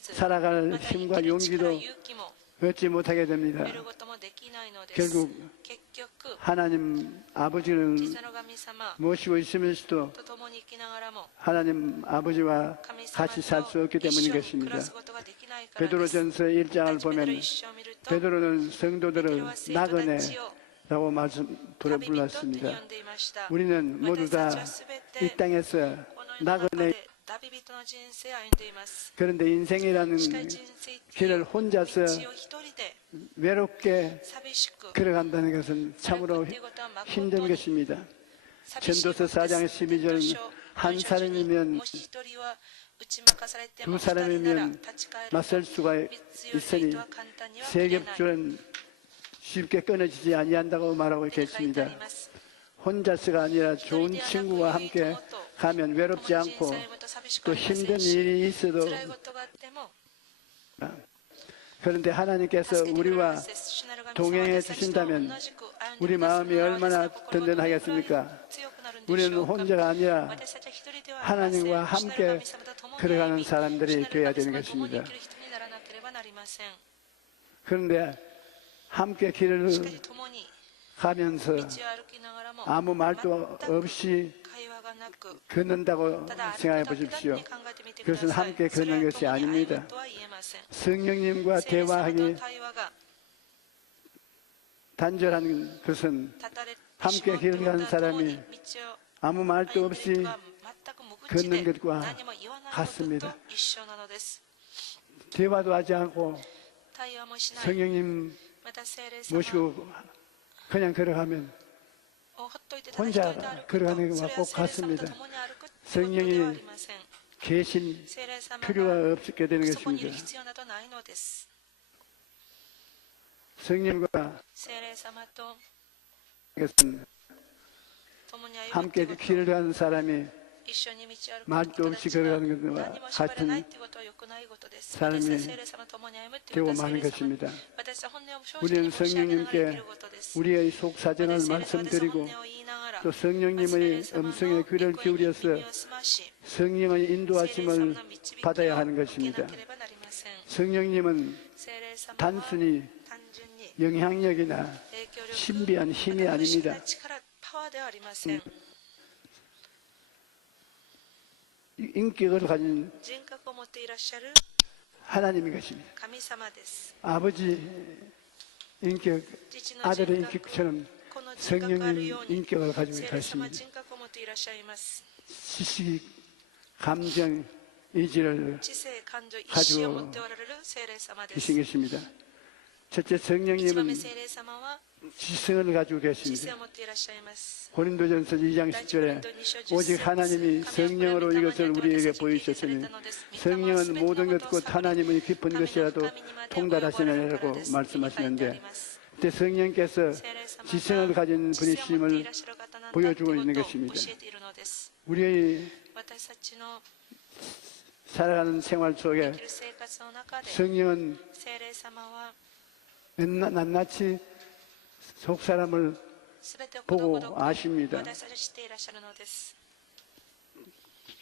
살아갈 힘과 용기도 얻지 못하게 됩니다. 결국 하나님 아버지를 모시고 있으면서도 하나님 아버지와 같이 살 수 없기 때문인 것입니다. 베드로전서 1장을 보면 베드로는 성도들을 나그네라고 불렀습니다. 우리는 모두 다 이 땅에서 나그네. 그런데 인생이라는 길을 혼자서 외롭게 걸어간다는 것은 참으로 힘든 것입니다. 전도서 4장 12절은 한 사람이면 두 사람이면 맞설 수가 있으니 세 겹줄은 쉽게 끊어지지 아니한다고 말하고 계십니다. 혼자서가 아니라 좋은 친구와 함께 가면 외롭지 않고 또 힘든 일이 있어도 그런데 하나님께서 우리와 동행해 주신다면 우리 마음이 얼마나 든든하겠습니까? 우리는 혼자가 아니라 하나님과 함께 걸어가는 사람들이 되어야 되는 것입니다. 그런데 함께 길을 しかし共に 가면서 道を歩きながらも 아무 말도 全く 없이 会話がなく 걷는다고 ただ歩 생각해 くだけだけ 보십시오. に考えてみてくだ 그것은 さい。 함께 それは 걷는 것이 共に歩む 아닙니다. とは言えません。 성령님과 聖霊様と 대화하기 対話が 단절한 것은 断たれてし 함께 まうと 길을 いうこと 간 は共 사람이 に道を 아무 말도 歩んでいる 없이 人が全く無口 걷는 で 것과 何も言わないこと 같습니다. と一緒なのです。 대화도 하지 않고 対話もしない。 성령님 また聖霊様 모시고 그냥 걸어가면 をほっといてただ一 혼자 人で歩く 걸어가는 と、それ 것과 は 꼭 聖霊様と 같습니다. 共に歩くということではありません。 계신 聖霊様が 필요가 없게 되는 そこにいる 것입니다. 必要などないのです。 성령과 聖霊様と 것은 共に歩む 함께 ということ、 길을 가는 사람이 一緒に道を歩く 말도 人た 없이 ちが 걸어가는 것과 何も縛らない 같은 ということは良くないことです。 사람이 私は聖霊様と共に歩むということ 경우 は聖 많은 霊様に 것입니다. 私は本音を正直 우리는 に申し上げながら生き 성령님께 ることです。 우리의 속사정을 私は聖霊様です 말씀드리고 本音を言いながら 또 聖霊 성령님의 様の 음성에 귀를 御声に 기울여서 耳を澄まし 성령의 聖霊様 인도하심을 の導きを 받아야 하는 受けな 것입니다. ければなりません。 성령님은 聖霊様は 단순히 単純に 영향력이나 影響力、 신비한 힘이 また不思議な 아닙니다. 力、パワーではありません。 인격을 가진 人格を持っていらっしゃる 하나님인 것입니다. 神様です。 아버지 인격, 父の人 아들의 格、 인격처럼 この人格があるよ 성령님 うに、 인격을 가지고 聖霊様 계십니다. 人格を持っていらっしゃいます。 지식, 감정, 의지를 知性、感情、意志を持っておられる聖霊様です。 계신 것입니다. 첫째 一番目 성령님은 聖霊様は 지성을 가지고 知性 계십니다. を持っていらっしゃいます。 고린도전서 2장 第一コリン 10절에 ト2章10 오직 節 하나님이 神は 성령으로 これを御霊 이것을 によって 우리에게 私たちに聞いてされ 보이셨으니 たのです。御霊は 성령은 全ての 모든 ことを 것과 探り 하나님의 깊은 神の 것이라도 深みにまで 통달하시는 及ばれるから 이라고 です。 말씀하시는데 書いてあります。 그때 성령께서 聖霊様が 지성을 가진 知性を持ってい 분이심을 らっしゃる方なんだと 보여주고 いう 있는 ことを 것입니다. 教えているのです。 우리의 私たちの 살아가는 생활 生 속에 きる生活の中で 성령은 聖霊様は 낱낱이 속 사람을 全てを 보고 ことごとく 아십니다. 私たちに知っていらっしゃるのです。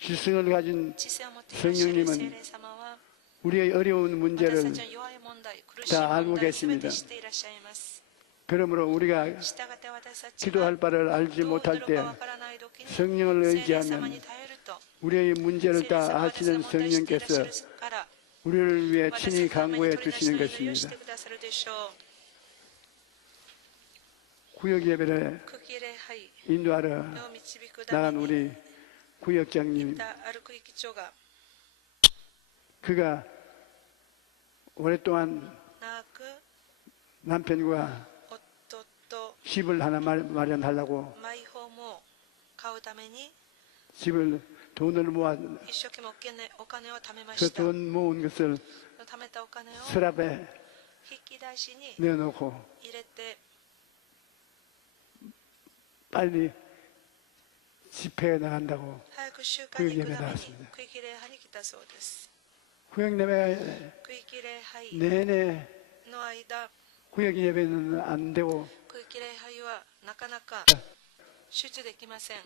지성을 가진 知性を持っていらっしゃる 성령님은 聖霊様は 우리의 어려운 私 문제를 たちの弱い問題、苦しい 다 問 알고 題すべ 계십니다. て知っていらっしゃいます。 그러므로 우리가 従って私たち 기도할 が 바를 알지 どう祈 못할 る 때 かわからない時に 성령을 聖霊様 의지하면 に頼ると 우리의 聖 문제를 霊 다 様は私の 아시는 問題を知っていらっしゃ 성령께서 るから 우리를 위해 私 친히 のために 강구해 取り出しの 주시는 祈りをして 것입니다. くださるでしょう。 구역 예배를 区切礼拝 인도하러 を導くた 나간 めに 우리 구역장님 行った歩く駅長が 그가 오랫동안 長く 남편과 夫と 집을 하나 마련하려고 マイホームを買うために 집을 돈을 모아 一生懸命お金を貯めま 그 した。 돈 모은 것을 貯めたお金を 서랍에 引き出しに 내어놓고 入れて 빨리 집회에 나간다고 早く集会に行くために 구역 예배 나왔습니다. 区域礼拝に来たそうです。 구역 예배 区域礼拝 내내 の間、 구역 예배는 안 되고 区域礼拝はなかなか集中できません。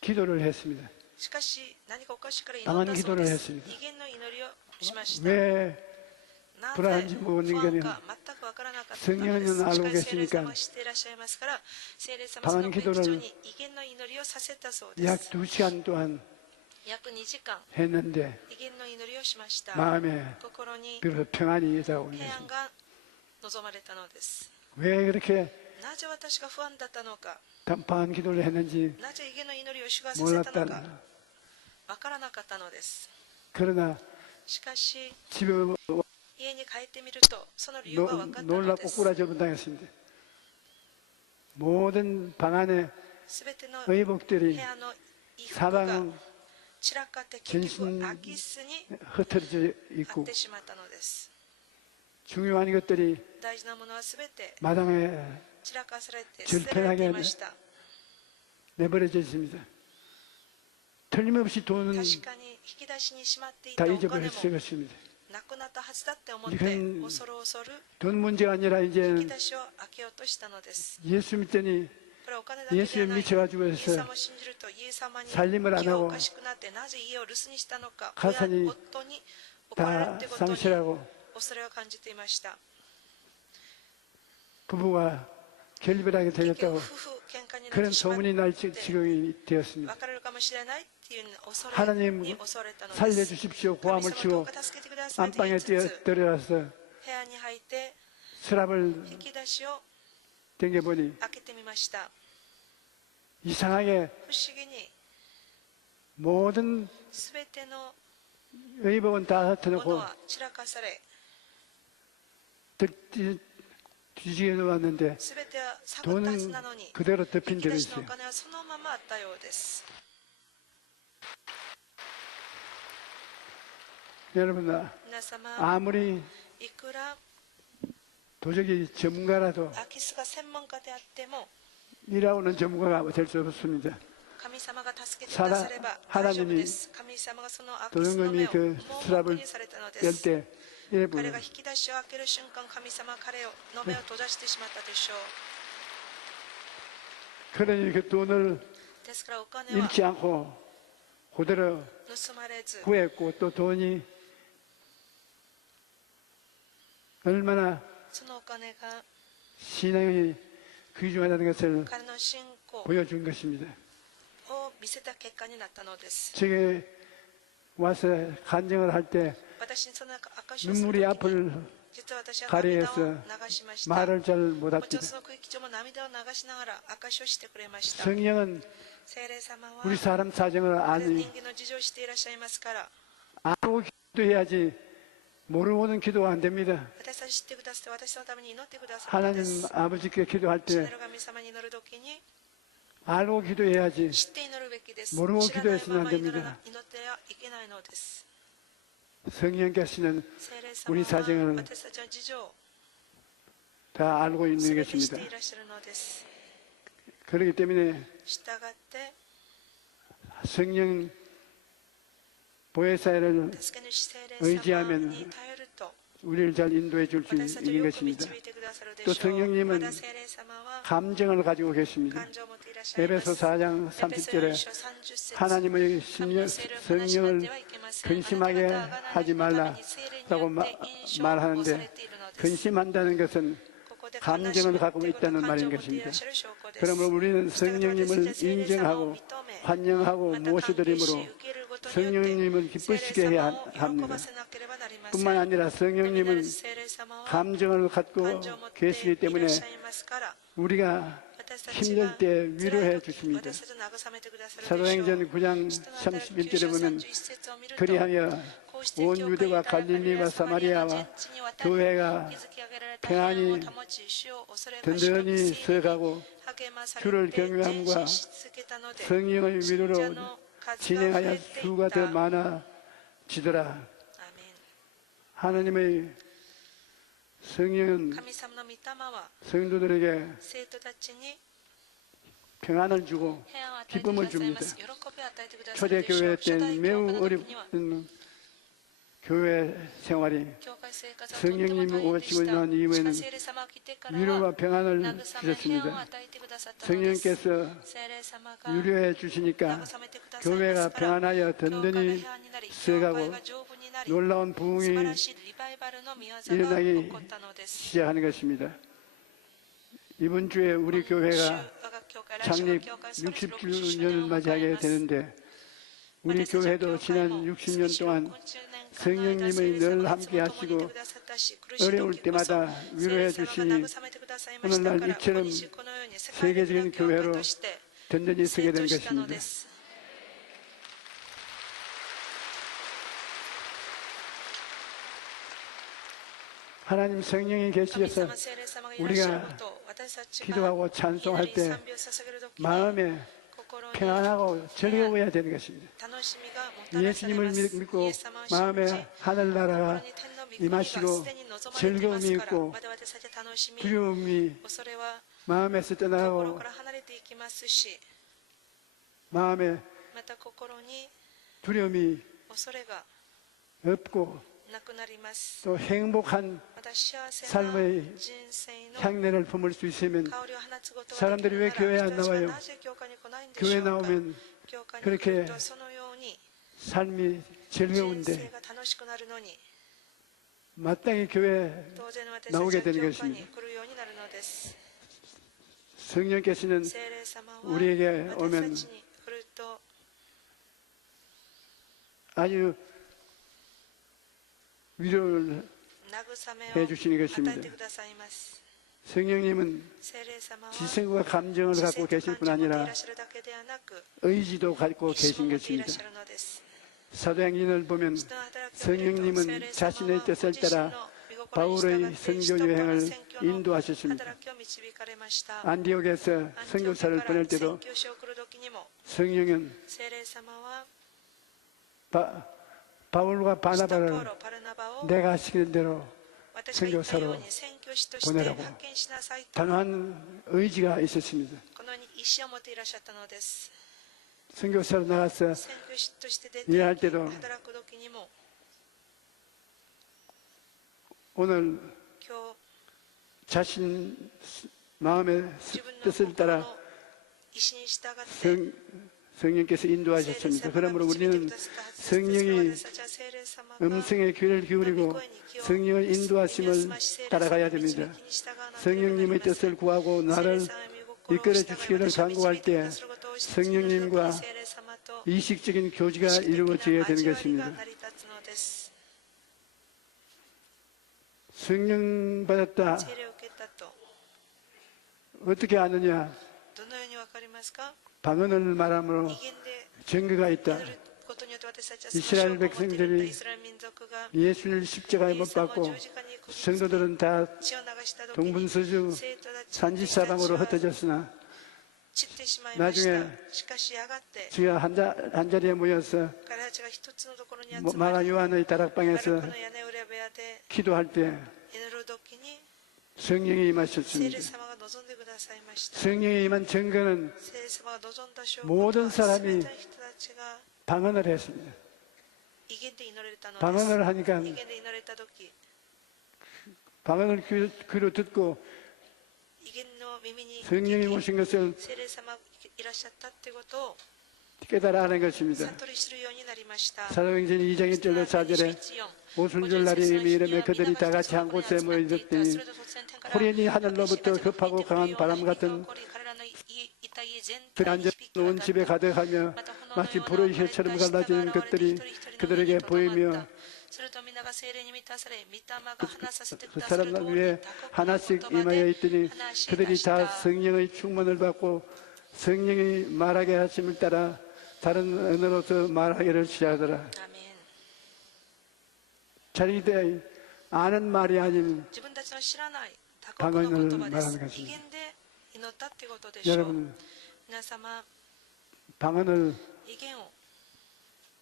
기도를 했습니다. しかし何かおかしいから祈 방한 ったそう 기도를 です。 했습니다. 威厳の祈りをしました。 왜 な 불안한지 ぜ 모르는 不安 거는 か全くわからなかったの 성령은 です。し 알고 かし聖霊 계시니까 様は知っていらっしゃいますから、聖霊様 방한 その劇 기도를 場に威厳の祈りをさせたそうで 약 す。 2시간 동안 約2時間 했는데 威厳の祈りをしました。 마음에 心に 비로소 평안이 있다고 平安 했습니다. が望まれたのです。 왜 그렇게 なぜ私が不安だったのか、 방한 기도를 했는지 なぜ威厳の祈りを主がさせたの 몰랐다. か、わからなかったのです。 그러나 しかし、 집에 家に帰ってみると、その理由が分かったの 놀랍고 です。 꾸라져을 당했습니다. 모든 방 안에 すべての部 의복들이 屋の衣服が 사방 散らかって結局 전신 空き巣に 흩어져 貼っ 있고 てしまったのです。 중요한 것들이 大事なものはすべて 마당에 散らかされて捨てられていました。 내버려져 있습니다. 틀림없이 돈은 確かに引き出しにしまってい 다 たお金も 잊어버렸을 것입니다. なくなったはずだって思って 이건 恐る恐る 돈 문제가 아니라 引き 이제는 出しを開けようとしたのです。 예수 믿더니 これはお金だけで 예수에 はない。イエ 미쳐가지고 ス 해서 様を信じるとイエス様に 살림을 안 気が 하고 おかしくなってなぜ家を留守にしたのか、 가산이 夫に怒られる 다 ってことに 상실하고 恐れを感じていました。 부부가 결별하게 結局 되었다고 夫婦喧嘩になっ 그런 てしまっ 소문이 て 날 지경이 되었습니다. 別れるかもしれないっていう恐れ 하나님 に襲われたのです。 살려주십시오. 神 고함을 様どう 치고 か助けてくださいと言 안방에 いつつ 들어가서 部屋に入って 서랍을 引き出しを 당겨보니 開けてみました。 이상하게 不思議に 모든 全ての 의복은 다 もの 흩어놓고 は散らかされ 뒤지게 놓았는데 全てはサボったはず 돈은 なのに 그대로 덮인 引き 대로 出しのお 있어요. 金はそのままあったようです。 여러분 皆様 아무리 いくら 도적이 전문가라도 空き巣が専門家であっても 일하고는 전문가가 될 수 없습니다. 神様が助けてくだされば大丈夫です。神様がその空き巣の目 도둑놈이 を 그 盲目 수납을 にされたので 열 す。 때 이래 彼 보면 が引き出しを開ける瞬間、神様は彼の目を閉ざしてしまったでしょう。 그러니 그 돈을 ですからお金は 잃지 않고 그대로 盗まれず、 구했고 또 돈이 얼마나 そのお金が 신앙이 귀중하다는 것을 彼の信仰 보여준 것입니다. を見せた結果になったのです。 제게 와서 간증을 할 때 私にその証しをする 눈물이 時に 앞을 実は私は涙を 가려서 流しました。 말을 잘 もちろ 못합니다. んその空気中も涙を流しながら証しをしてくれました。 성령은 聖霊様は 우리 사람 사정을 人 아니 間の事情を知っていらっしゃいますから、 알고 기도해야지 모르고는 기도가 안 됩니다. 私たち知ってくださって私のために祈ってくださるの 하나님 です。 아버지께 기도할 父な 때 る神様に祈るときに 알고 기도해야지 知って祈るべきです。 모르고 知らないま 기도해서는 ま 안 祈 됩니다. ってはいけないのです。 성령께서는 聖霊 우리 様は 사정을 私たちの事情を 다 알고 있는 全て知っ 것입니다. ていらっしゃるのです。 그렇기 때문에 従って 성령 보혜사를 助け主聖霊 의지하면 様に頼ると 우리를 잘 인도해 줄 수 私たちを 있는 よく導 것입니다. いてくださるで 또 しょう。 성령님은 また聖霊様は 감정을 가지고 계십니다. 感情を持っていらっしゃいま 에베소 す。 4장 エペソ 30절에 4章30節 하나님의 神の聖霊を悲しま 성령을 ってはいけません。 근심하게 あなた方は 하지 あなた方に聖霊によ 말라라고 って印象を 말하는데 されているのです。 근심한다는 것은 ここで 감정을 갖고 있다는 感情 말인 を持っていら 것입니다. っしゃる証拠です。 그러므로 우리는 従って私たち 성령님을 は聖霊様を 인정하고 認め 환영하고 また 모셔드림으로 関係し受けることによって 성령님을 기쁘시게 聖霊 해야 様を喜 합니다. ばせなければなりません。 뿐만 아니라 성령님은 聖霊様は 감정을 갖고 感情を持って 계시기 いら 때문에 っしゃいますから 우리가 私たち 힘들 が 때 辛い 위로해 時 주십니다. 私たちを慰めてくださるでしょう。 사도행전 9장 使徒の働き9 31절에 章 보면 31節を見ると 그리하여 こうして 온 教会 유대와 がガリラ 갈릴리와 サマリアの 사마리아와 全地に渡り 교회가 築き上げられた 평안히 平安を保ち主を恐れまし 든든히 聖霊に 서가고 励まされ 주를 て 경외함과 前進し続けたので 성령의 위로로 信者の数が増 진행하여 えてい 수가 った 더 많아지더라. アーメ 하나님의 성령은 ン神様の御霊は 성도들에게 生徒たちに 평안을 주고 平安を与えてく 기쁨을 ださいま 줍니다. す。喜びを与えてくださるでしょ 초대교회 う。初代 때 教 매우 会の時には 어려운 교회 생활이 教会生活はとっても 성령님이 大変でし 오시고 た。 난 しか 이후에는 し聖霊様が来てから 위로와 は 평안을 慰め平安を 주셨습니다. 与えてくださったのです。 성령께서 聖霊様が 위로해 주시니까 慰めてくださいま 교회가 すから 평안하여 教会が 든든히 平安になり教 서가고 会が丈夫になり 놀라운 素晴 부흥이 らしいリバイバルの御業が 일어나기 起こったのです。 시작하는 것입니다. 이번 주에 우리 今週 교회가 我が教会来週の 창립 教会そろそろ60 60주년을 周年を迎え 맞이하게 ます。 되는데 우리 교회도 지난 60년 동안 성령님이 늘 함께 하시고 어려울 때마다 위로해 주시니 오늘날 이처럼 세계적인 교회로 든든히 서게 된 것입니다. 하나님 성령이 계시셔서 우리가 기도하고 찬송할 때 마음에 평안하고 즐거워야 되는 것입니다. 예수님을 믿고 마음에 하늘나라가 임하시고 즐거움이 있고 두려움이 마음에서 떠나고 마음에 두려움이 없고 또 행복한 삶의 향내를 품을 수 있으면 사람들이 왜 교회에 안 나와요? 교회 나오면 그렇게 삶이 즐거운데 마땅히 교회에 当然私たち 나오게 は 되는 教会 것입니다. に来るようになるのです。 성령께서는 聖霊様は 우리에게 私 오면 たちに来ると 아주 위로를 慰めを 해 주시는 与え 것입니다. てくださいます。 성령님은 聖霊様は 지성과 감정을 知 갖고 性と 계실 感 뿐 情を持ってい 아니라 らっしゃるだけではなく 의지도 갖고 意志 계신 も持っていらっ 것입니다. しゃるのです。 사도행전을 보면 人の働きを見ると 성령님은 聖霊様は 자신의 ご 뜻을 自身 따라 の御心に従 바울의 って 선교 使徒から 여행을 宣教の 인도하셨습니다. 働きを導かれました。 안디옥에서 アンティオキ 선교사를 から 보낼 宣 때도 教師を送る時にも 성령은 聖霊様は 바울과 使徒パウ 바나바를 ロパルナバを 내가 시키는 대로 私が言ったよう 선교사로 に宣教師として 보내라고 派遣しなさいと 단호한 의지가 있었습니다. このように意志を持っていらっしゃったのです。 선교사로 나가서 宣教師として出て 일할 때도 働く時にも 오늘 今日 자신 마음의 自分の 뜻을 心 따라 の意志に従って 성령께서 聖霊 인도하셨습니다. 様が 그러므로 導いて 우리는 くださったはずです。 성령이 私たちは聖霊様が 음성의 귀를 기울이고 성령의 인도하심을 따라가야 됩니다. 성령님의 뜻을 구하고 나를 이끌어 주시기를 간구할 때 성령님과 의식적인 교제가 이루어져야 되는 것입니다. 성령 받았다. 聖霊を受けたと 어떻게 아느냐? どのようにわかりますか？ 방언을 말함으로 威厳で 증거가 祈 있다. ることによって私たちは 이스라엘 その証拠を持っている 백성들이 イスラエル民族が 예수를 십자가에 못 박고 성도들은 다 血を流した時に 동분서주 生徒たち 산지사방으로 は 흩어졌으나 散ってしまいまし 나중에 た。しかしやがて 주여 한 자리에 모여서 彼たちが一つのところに集ま 마가 り 요한의 バラ 다락방에서 クの屋根裏部屋で 기도할 때 祈る時に 성령이 聖霊 임하셨습니다. 様が望んでくださいました。 성령이 임한 증거는 聖霊様が望んだ証拠 모든 は 사람이 全ての人たちが 방언을 했습니다. 威厳で祈られたのです。 방언을 하니까 威厳で祈られた時 방언을 귀로 듣고 威厳の耳に 성령이 오신 것을 聖霊様がいらっしゃったってことを 깨달아 하는 것입니다. 悟り知るようになりました。 사도행전 2장 1절로 4절에 오순절 날이 이름에 그들이 다 같이 한 곳에 모여있더니 호련히 하늘로부터 급하고 강한 바람 같은 그 앉아놓은 집에 가득하며 마치 불의 혀처럼 갈라지는 것들이 그들에게 보이며 그 사람 위에 하나씩 임하여 있더니 그들이 다 성령의 충만을 받고 성령이 말하게 하심을 따라 다른 언어로서 말하기를 시작하더라. アーメン。 자기들이 아는 말이 아닌 自分たちの知らない他国の言葉です。威厳で祈ったってことでしょう。 여러분 皆様、 방언을 威厳を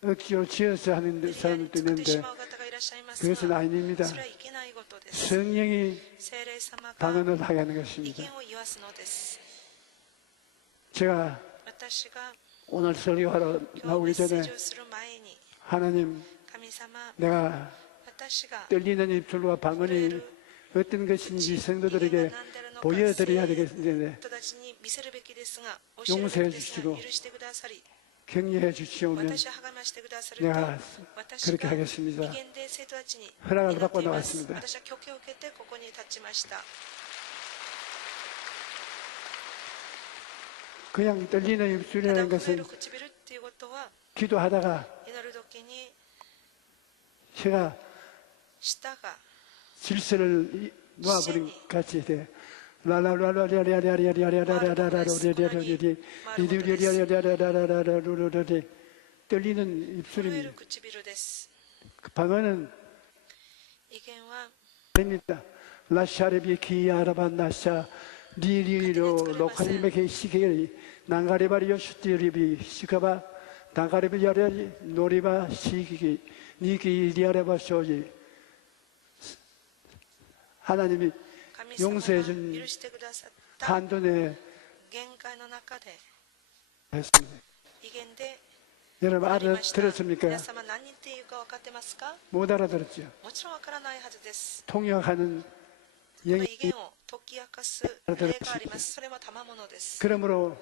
억지로 지어서 하는 無理やり 사람들도 作ってし 있는데 まう方がいらっしゃいます 그것은 が、 아닙니다. それはいけないことです。 성령이 聖霊様が 방언을 하게 하는 威 것입니다. 厳を言わすのです。 제가 私が 오늘 설교하러 今日メ 나오기 ッセー 전에 ジをする前に、 하나님 神様、 내가 私が 떨리는 입술과 방언이 어떤 것인지 성도들에게 보여드려야 되겠는데 人たちに見せるべきですが、 용서해 教えるべきですが、 주시고 許してくださり、 격려해 주시오면 私を励ましてくださると、 내가 私 그렇게 が 하겠습니다. 威厳で生徒たちに 허락을 祈っ 받고 ています。 나왔습니다. 私は許可を受けてここに立ちました。 그냥 떨리는 ただ 입술이라는 震え 것은 る唇っていうことは、 기도하다가 祈る時に 혀가 舌が 질서를 놓아버린 같이 돼. 떨리는 震える 입술입니다. 唇です。 방언은 威厳は 됩니다. 라샤레비 키아라바 나샤 리리로 로카리메케 시케리 난가레바리오 슈티리비 시카바 난가레비 야레 노리바 시기기 니기 리아레바 쇼지 하나님이 神様 용서해 が 준 許してくださった 한도 내에 限界の中で 했습니다. 威厳で 여러분 祈りました。 알아들었습니까? 皆様何言っているか分かってますか？ 못 알아들었죠. もちろん分からないはずです。 통역하는 この 영이 威厳を解き明かす例があります。それは賜物です。 그러므로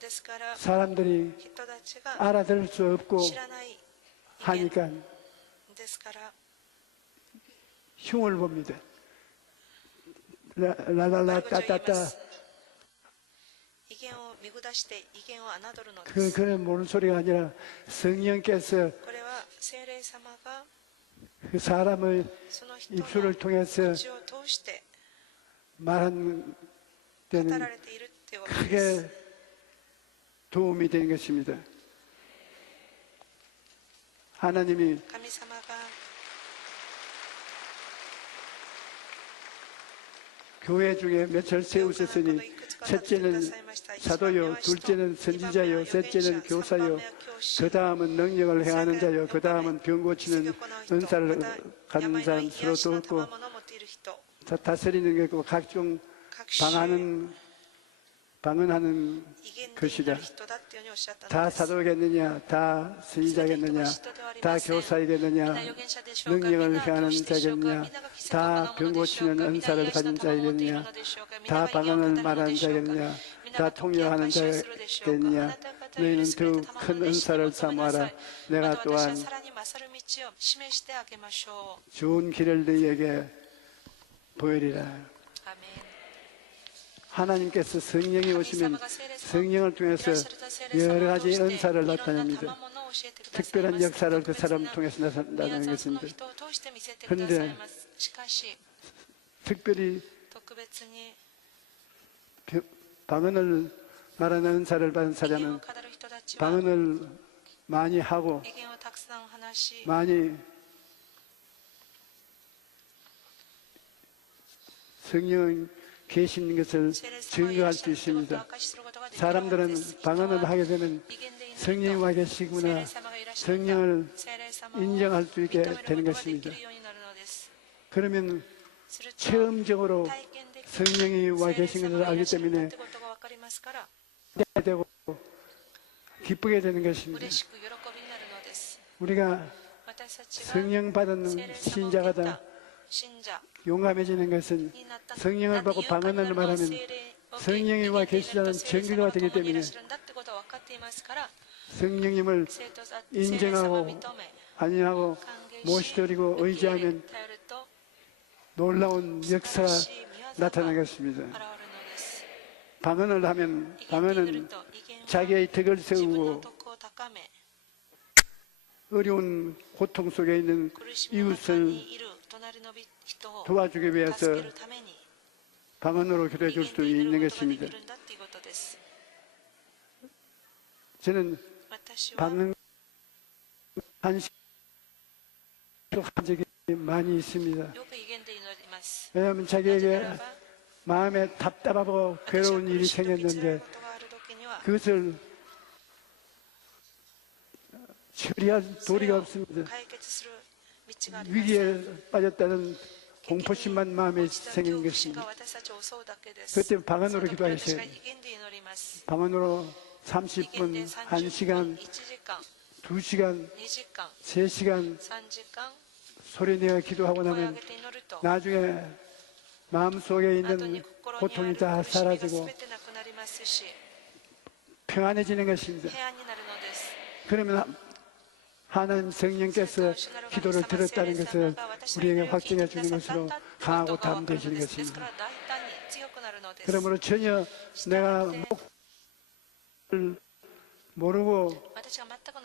ですから 사람들이 人たちが 알아들을 수 없고 知らない威厳 하니까 ですから 흉을 봅니다. 라라라 따따따 威厳を見下して威厳を侮るので 그 す。 그런 모는 소리가 아니라 성령께서 これは聖霊様が 그 사람을 その人の 입술을 통해서 口を通して 말한 語 때는 られているっていうわけです。 크게 도움이 되는 것입니다. 하나님이 神様が 교회 중에 몇을 세우셨으니 첫째는 사도요, 둘째는 선지자요, 셋째는 교사요, 그 다음은 능력을 행하는 자요, 그 다음은 병 고치는 은사를 갖는 사람 서로 돕고 다스리는 게 있고 각종 방언하는 것이다. 다 사도겠느냐, 다 선지자겠느냐, 다 교사이겠느냐, 능력을 행하는 자겠느냐, 다 병 고치는 은사를 가진 자이겠느냐, 다 방언을 말하는 자겠느냐, 다 통역하는 자겠느냐. 너희는 더욱 큰 은사를 사모하라. 내가 또한 좋은 길을 너희에게 보이리라. 하나님께서 성령이 오시면 성령을 통해서 여러 가지 은사를 나타냅니다. 특별한 역사를 그 사람 통해서 나타나는 것입니다. 그런데 특별히 방언을 말하는 은사를 받은 사람은 방언을 많이 하고 많이 성령 계신 것을 증거할 수 있습니다. 사람들은 방언을 하게 되면 성령이 와 계시구나, 성령을 인정할 수 있게 되는 것입니다. 그러면 체험적으로 성령이 와 계신 것을 알기 때문에 되고 기쁘게 되는 것입니다. 우리가 성령 받은 신자가 다 용감해지는 것은 성령을 받고 방언을 말하면 성령이 와 계시다는 증거가 되기 때문에 성령님을 인정하고 안녕하고 모시드리고 의지하면 놀라운 역사가 나타나는 것입니다. 방언을 하면 방언은 자기의 덕을 세우고 어려운 고통 속에 있는 이웃을 도와주기 위해서 방언으로 기도해 줄 수 있는 것입니다. 저는 방언 한 적이 많이 있습니다. 왜냐하면 자기에게 마음에 답답하고 괴로운 일이 생겼는데 그것을 처리할 도리가 없습니다. 위기에 빠졌다는 공포심만 마음에 생긴 것입니다. 그때 방언으로 기도하세요. 방언으로 30분, 1시간, 2시간, 3시간 소리내어 기도하고 나면 나중에 마음속에 있는 고통이 다 사라지고 평안해지는 것입니다. 그러면 하나님 성령께서 기도를 들었다는 것을 우리에게 확증해 주는 것으로 강하고 담대해지는 것입니다. 그러므로 전혀 내가 목을 모르고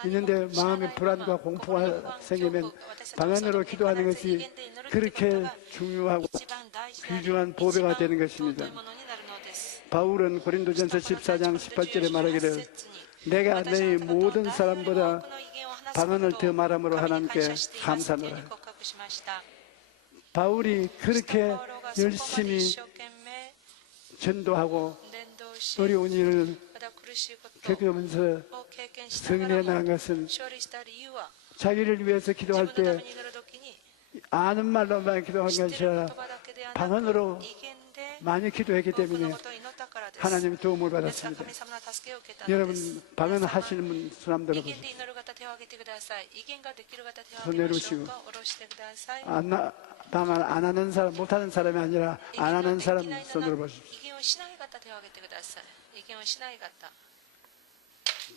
있는데 마음의 불안과 공포가 생기면 방언으로 기도하는 것이 그렇게 중요하고 귀중한 보배가 되는 것입니다. 바울은 고린도전서 14장 18절에 말하기를 내가 너희 모든 사람보다 방언을 더 말함으로 하나님께 감사하노라. 바울이 그렇게 열심히 전도하고 어려운 일을 겪으면서 승리해 나간 것은 자기를 위해서 기도할 때 아는 말로만 기도한 것이 아니라 방언으로 많이 기도했기 때문에 하나님의 도움을 받았습니다. 여러분 방언 하시는 사람들 보세요. 손 내려오시고 방언 안 하는 사람, 못하는 사람이 아니라 안 하는 사람 손으로 보십시오.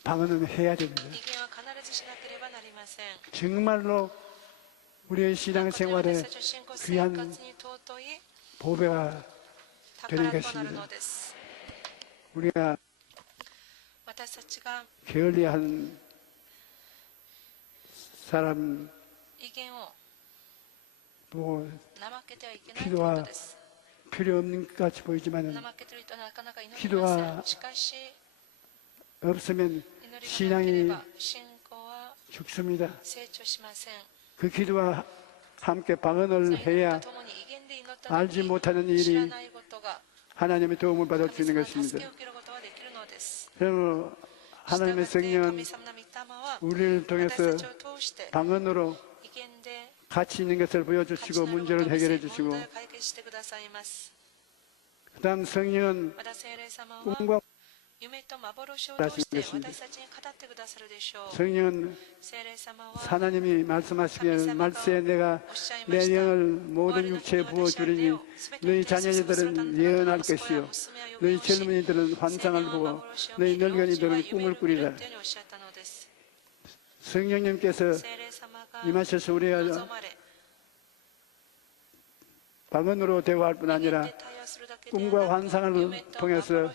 방언은 해야 됩니다. 정말로 우리의 신앙생활에 귀한 보배가 되는 것입니다. 우리가 게을리한 사람 뭐 기도가 필요 없는 것 같이 보이지만 기도가 없으면 신앙이 죽습니다. 그 기도와 함께 방언을 해야 알지 못하는 일이 하나님의 도움을 받을 수 있는 것입니다. 그러므로 하나님의 성령은 우리를 통해서 방언으로 가치 있는 것을 보여주시고 문제를 해결해 주시고, 그 다음 성령은 꿈과 하시는 것입니다. 성령은 하나님이 말씀하시기에 말세에 내가 내 영을 모든 육체에 부어주리니 너희 자녀들은 예언할 것이요 너희 젊은이들은 환상을 보고 너희 늙은이들은 꿈을 꾸리라. 성령님께서 임하셔서 우리가 방언으로 대화할 뿐 아니라 꿈과 환상을 통해서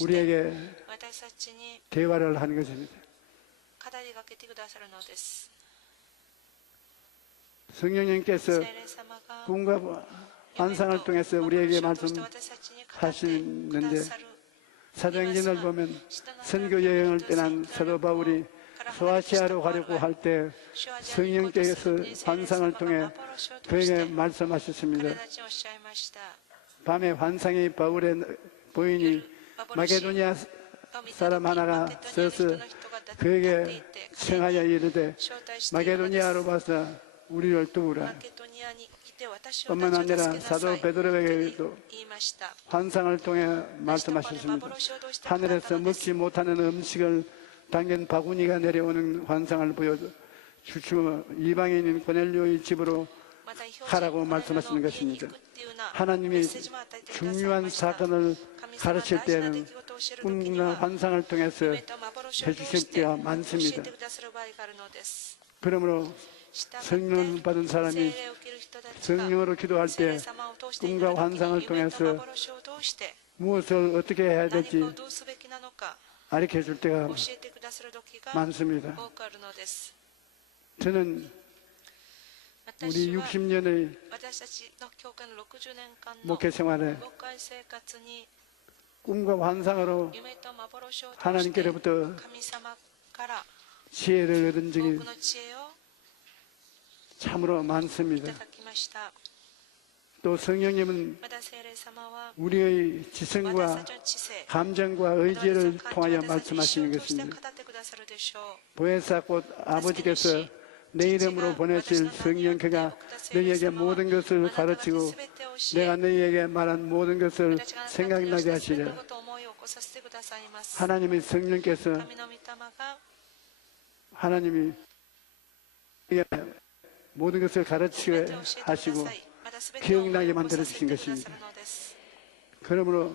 우리에게 대화를 하는 것입니다. 성령님께서 꿈과 환상을 통해서 우리에게 말씀하시는데, 사도행전을 보면 선교 여행을 떠난 사도 바울이 소아시아로 가려고 할 때 성령께서 환상을 통해 그에게 말씀하셨습니다. 밤에 환상이 바울에 보이니 마게도니아 사람 하나가 서서 그에게 청하여 이르되 마게도니아로 와서 우리를 도우라. 뿐만 아니라 사도 베드로에게도 환상을 통해 말씀하셨습니다. 하늘에서 먹지 못하는 음식을 당긴 바구니가 내려오는 환상을 보여주시고 이방인인 고넬료의 집으로 가라고 말씀하시는 것입니다. 하나님이 중요한 사건을 가르칠 때는 꿈이나 환상을 통해서 해주실 때가 많습니다. 그러므로 성령을 받은 사람이 성령으로 기도할 때 꿈과 환상을 통해서 무엇을 어떻게 해야 될지 가르쳐 줄 때가 많습니다. 저는 우리 60년의 목회 생활에 꿈과 환상으로 하나님께로부터 지혜를 얻은 적이 참으로 많습니다. 또 성령님은 우리의 지성과 감정과 의지를 통하여 말씀하시는 것입니다. 보혜사 곧 아버지께서 내 이름으로 보내실 성령 그가 너희에게 모든 것을 가르치고 내가 너희에게 말한 모든 것을 생각나게 하시리라. 하나님의 성령께서 하나님이 모든 것을 가르치게 하시고 기억나게 만들어 주신 것입니다. 그러므로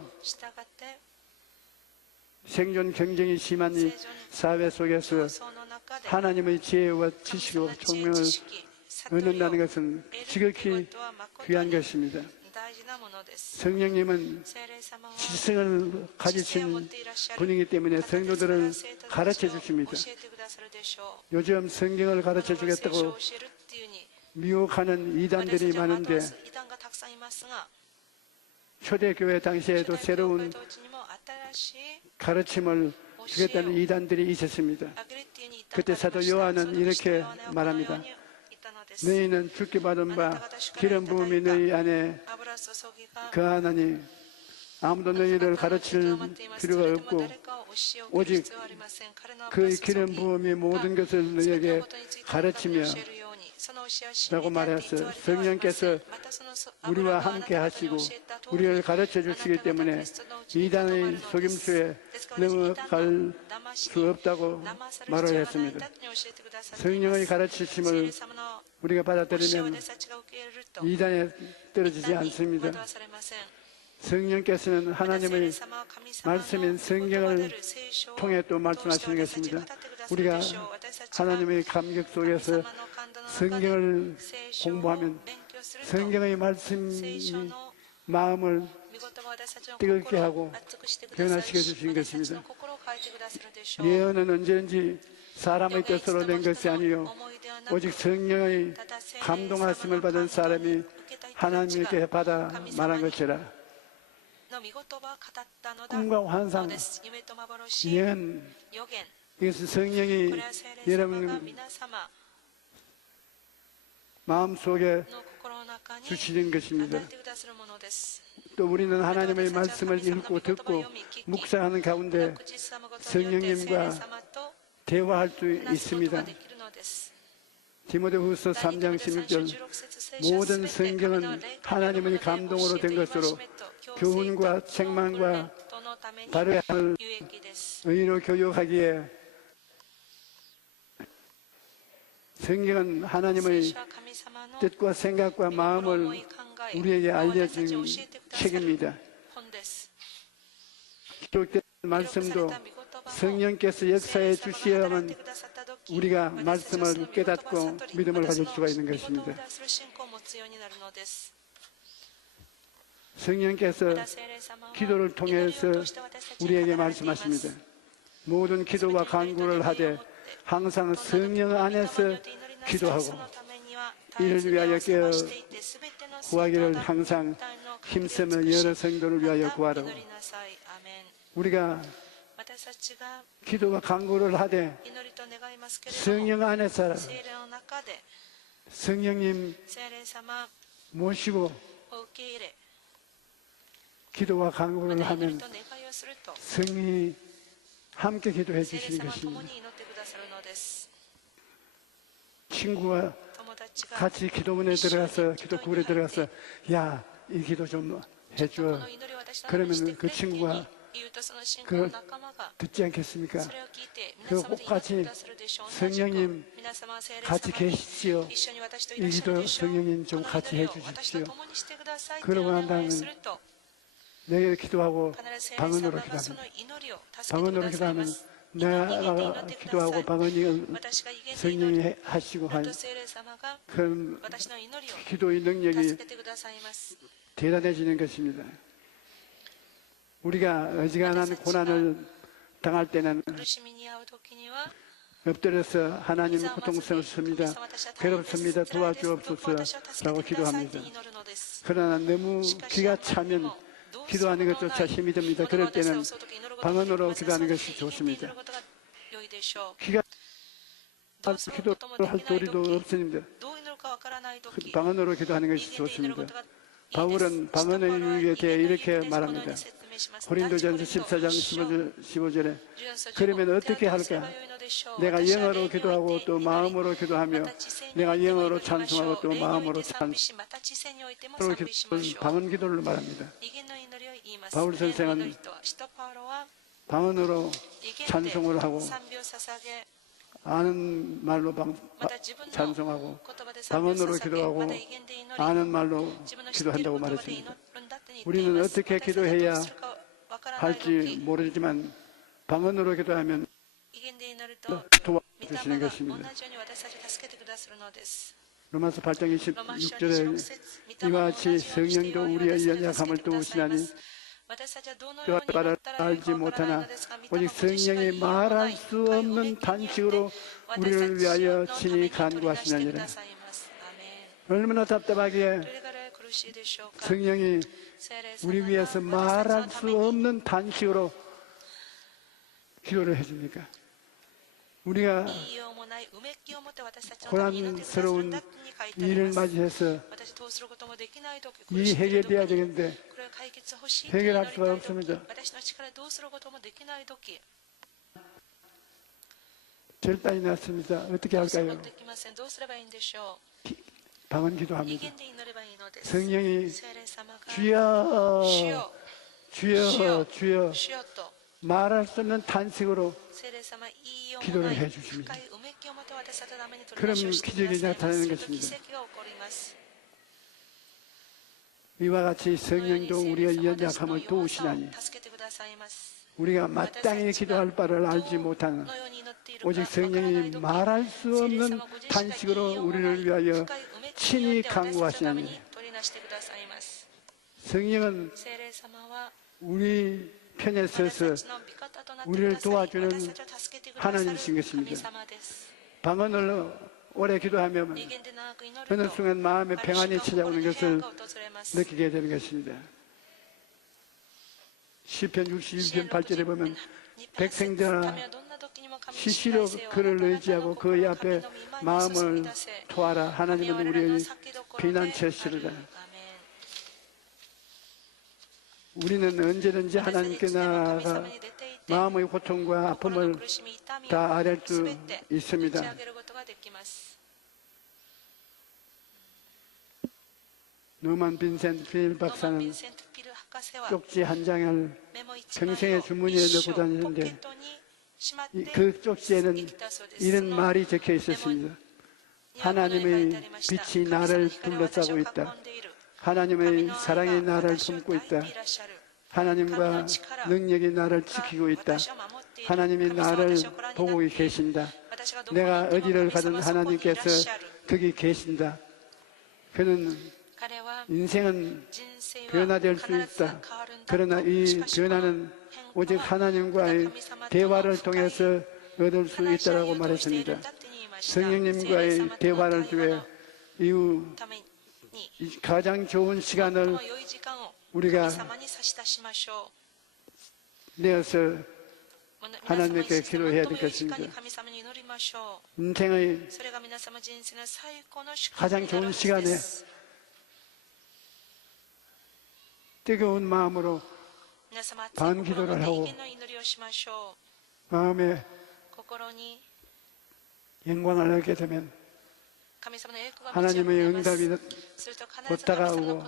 생존 경쟁이 심한 이 사회 속에서 하나님의 지혜와 지식과 총명을 얻는다는 것은 지극히 귀한 것입니다. 성령님은 지성을 가지신 분이기 때문에 성도들을 가르쳐 주십니다. 요즘 성경을 가르쳐 주겠다고 미혹하는 이단들이 많은데 초대교회 당시에도 새로운 가르침을 주겠다는 이단들이 있었습니다. 그때 사도 요한은 이렇게 말합니다. 너희는 죽게 받은 바 기름 부음이 너희 안에 거하나니 아무도 너희를 가르칠 필요가 없고 오직 그 기름 부음이 모든 것을 너희에게 가르치며 라고 말했어요. 성령께서 우리와 함께 하시고 우리를 가르쳐 주시기 때문에 이단의 속임수에 넘어갈 수 없다고 말을 했습니다. 성령의 가르치심을 우리가 받아들이면 이단에 떨어지지 않습니다. 성령께서는 하나님의 말씀인 성경을 통해 또 말씀하시는 것입니다. 우리가 하나님의 감격 속에서 성경을 공부하면 성경의 말씀이 마음을 뜨겁게 하고 변화시켜 주신 것입니다. 예언은 언제든지 사람의 뜻으로 낸 것이 아니요 오직 성령의 감동하심을 받은 사람이 하나님께 받아 말한 것이라. 꿈과 환상, 예언, 이것은 성령이 여러분 마음속에 주시는 것입니다. 또 우리는 하나님의 말씀을 읽고 듣고 묵상하는 가운데 성령님과 대화할 수 있습니다. 디모데후서 3장 16절 모든 성경은 하나님의 감동으로 된 것으로 교훈과 책망과 바르게 함을 의로 교육하기에 성경은 하나님의 뜻과 생각과 마음을 우리에게 알려준 책입니다. 기록된 말씀도 성령께서 역사해 주셔야만 우리가 말씀을 깨닫고 믿음을 가질 수가 있는 것입니다. 성령께서 기도를 통해서 우리에게 말씀하십니다. 모든 기도와 간구를 하되 항상 성령 안에서 기도하고 이를 위하여 깨어 구하기를 항상 힘쓰며 여러 성도를 위하여 구하라고. 우리가 기도와 간구를 하되 성령 안에서 성령님 모시고 기도와 간구를 하면 성령이 함께 기도해 주시는 것입니다. 친구가 같이 기도문에 들어가서 기도구에 들어가서 야, 이 기도 좀 해줘. 그러면 그 친구가 그걸 듣지 않겠습니까? 그 꼭 같이 성령님 같이 계십시오. 이 기도 성령님 좀 같이 해주십시오. 그러고 난 다음에 내게 기도하고 방언으로 기도합니다. 방언으로 기도하면 내가 기도하고 방언이 성령이 하시고 한 그런 기도의 능력이 대단해지는 것입니다. 우리가 어지간한 고난을 당할 때는 엎드려서 하나님 고통스럽습니다. 괴롭습니다. 도와주옵소서라고 기도합니다. 그러나 너무 기가 차면 기도하는 것조차 힘이 듭니다. 그럴 때는 방언으로 기도하는 것이 좋습니다. 기가 기도를 할 도리도 없습니다. 방언으로 기도하는 것이 좋습니다. 바울은 방언의 유익에 대해 이렇게 말합니다. 고린도전서 14장 15절에 그러면 어떻게 할까? 내가 영어로 기도하고 또 마음으로 기도하며 내가 영어로 찬송하고 또 마음으로 찬송하고 방언 기도를 말합니다. 바울 선생은 방언으로 찬송을 하고 아는 말로 찬송하고 방언으로 기도하고 아는 말로 기도한다고 말했습니다. 우리는 어떻게 기도해야 할지 모르지만 방언으로 기도하면 도와주시는 것입니다. 로마서 8장 26절에 이와 같이 성령도 우리의 연약함을 도우시나니 그와 바를 알지 못하나 오직 성령이 말할 수 없는 단식으로 우리를 위하여 친히 간구하시느니라. 얼마나 답답하기에 성령이 우리 위해서 말할 수 없는 단식으로 기도를 해줍니까? 우리가 고난스러운 일을 맞이해서 이 해결돼야 되는데 해결할 수가 없습니다. 절단이 났습니다. 어떻게 할까요? 방언 기도합니다. 성령이 주여 주여 주여 말할 수 없는 단식으로 기도를 해주십니다. 그럼 기적이 나타나는 것입니다. 이와 같이 성령도 우리의 연약함을 도우시나니 우리가 마땅히 기도할 바를 알지 못하는 오직 성령이 말할 수 없는 탄식으로 우리를 위하여 친히 간구하시나니 성령은 우리 편에 서서 우리를 도와주는 하나님이신 것입니다. 방언을 오래 기도하면 어느 순간 마음에 평안이 찾아오는 것을 느끼게 되는 것입니다. 시편 61편 8절에 보면 백성들아 시시로 그를 의지하고 그의 앞에 마음을 토하라. 하나님은 우리의 피난처시로다. 우리는 언제든지 하나님께 나아가 마음의 고통과 아픔을 다 아뢰 수 있습니다. 노만 빈센트 필 박사는 쪽지 한 장을 평생의 주머니에 넣고 다니는데 그 쪽지에는 이런 말이 적혀 있었습니다. 하나님의 빛이 나를 둘러싸고 있다. 하나님의 사랑이 나를 품고 있다. 하나님과 능력이 나를 지키고 있다. 하나님이 나를 보고 계신다. 내가 어디를 가든 하나님께서 거기 계신다. 그는 인생은 변화될 수 있다. 그러나 이 변화는 오직 하나님과의 대화를 통해서 얻을 수 있다고 말했습니다. 성령님과의 대화를 통해 이후 가장 좋은 시간을 우리가 내어서 하나님께 기도해야 될 것입니다. 인생의 가장 좋은 시간에 뜨거운 마음으로 반기도를 하고 마음에 영광을 얻게 되면 하나님의 응답이 곧 다가오고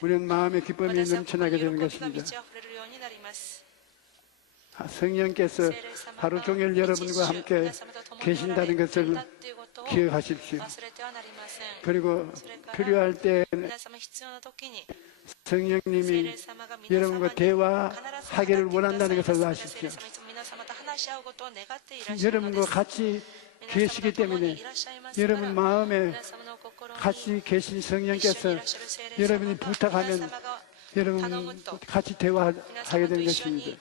우리는 마음의 기쁨이 넘쳐나게 되는 것입니다. 성령께서 하루 종일 여러분과 함께 계신다는 것을 기억하십시오. 그리고 필요할 때는 성령님이 여러분과 대화하기를 원한다는 것을 아십시오. 여러분과 같이 계시기 때문에 여러분 마음에 같이 계신 성령께서 여러분이 부탁하면 여러분 같이 대화하게 되는 것입니다.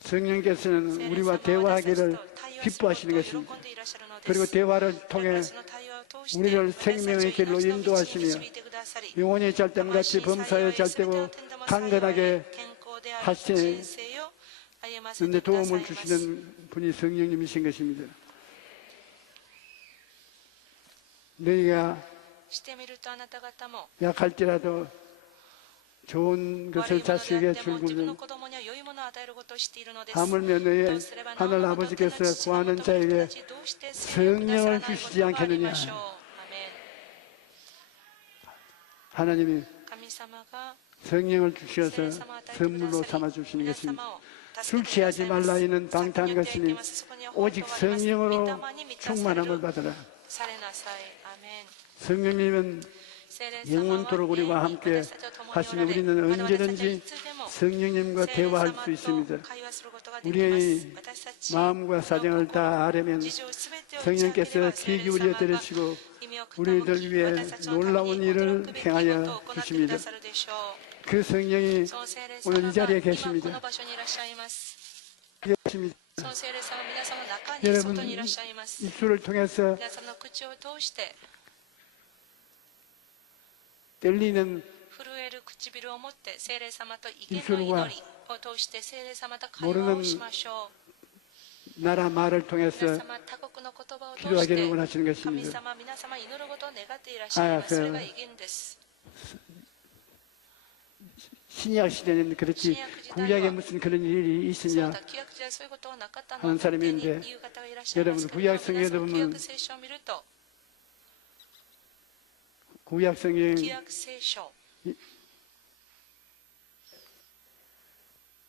성령께서는 우리와 대화하기를 기뻐하시는 것입니다. 그리고 대화를 통해 우리를 생명의 길로 인도하시며 영혼이 잘됨같이 범사에 잘되고 강건하게 하시는 데 도움을 주시는 분이 성령님이신 것입니다. 너희가 약할지라도 좋은 것을 자식에게 줄구면 하물며 너희 하늘 아버지께서 구하는 자에게 성령을 주시지 않겠느냐. 하나님이 성령을 주셔서 선물로 삼아주시는 것입니다. 술 취하지 말라 이는 방탕한 것이니 오직 성령으로 충만함을 받으라. 성령님은 영원토록 우리와 함께 하시며 우리는 언제든지 성령님과 대화할 수 있습니다. 우리의 마음과 사정을 다 아려면 성령께서 귀 기울여 들으시고 우리들 위해 놀라운 일을 행하여 주십니다. 그 성령이 오늘 이 자리에 계십니다. 여러분 입술을 통해서 떨리는 입술과 모르는 나라 말을 통해서 기도하기를 원하시는 것입니다. 신약 시대는 그렇지 구약에 무슨 그런 일이 있으냐 하는 사람인데 여러분 구약 성경에 보면 구약 성경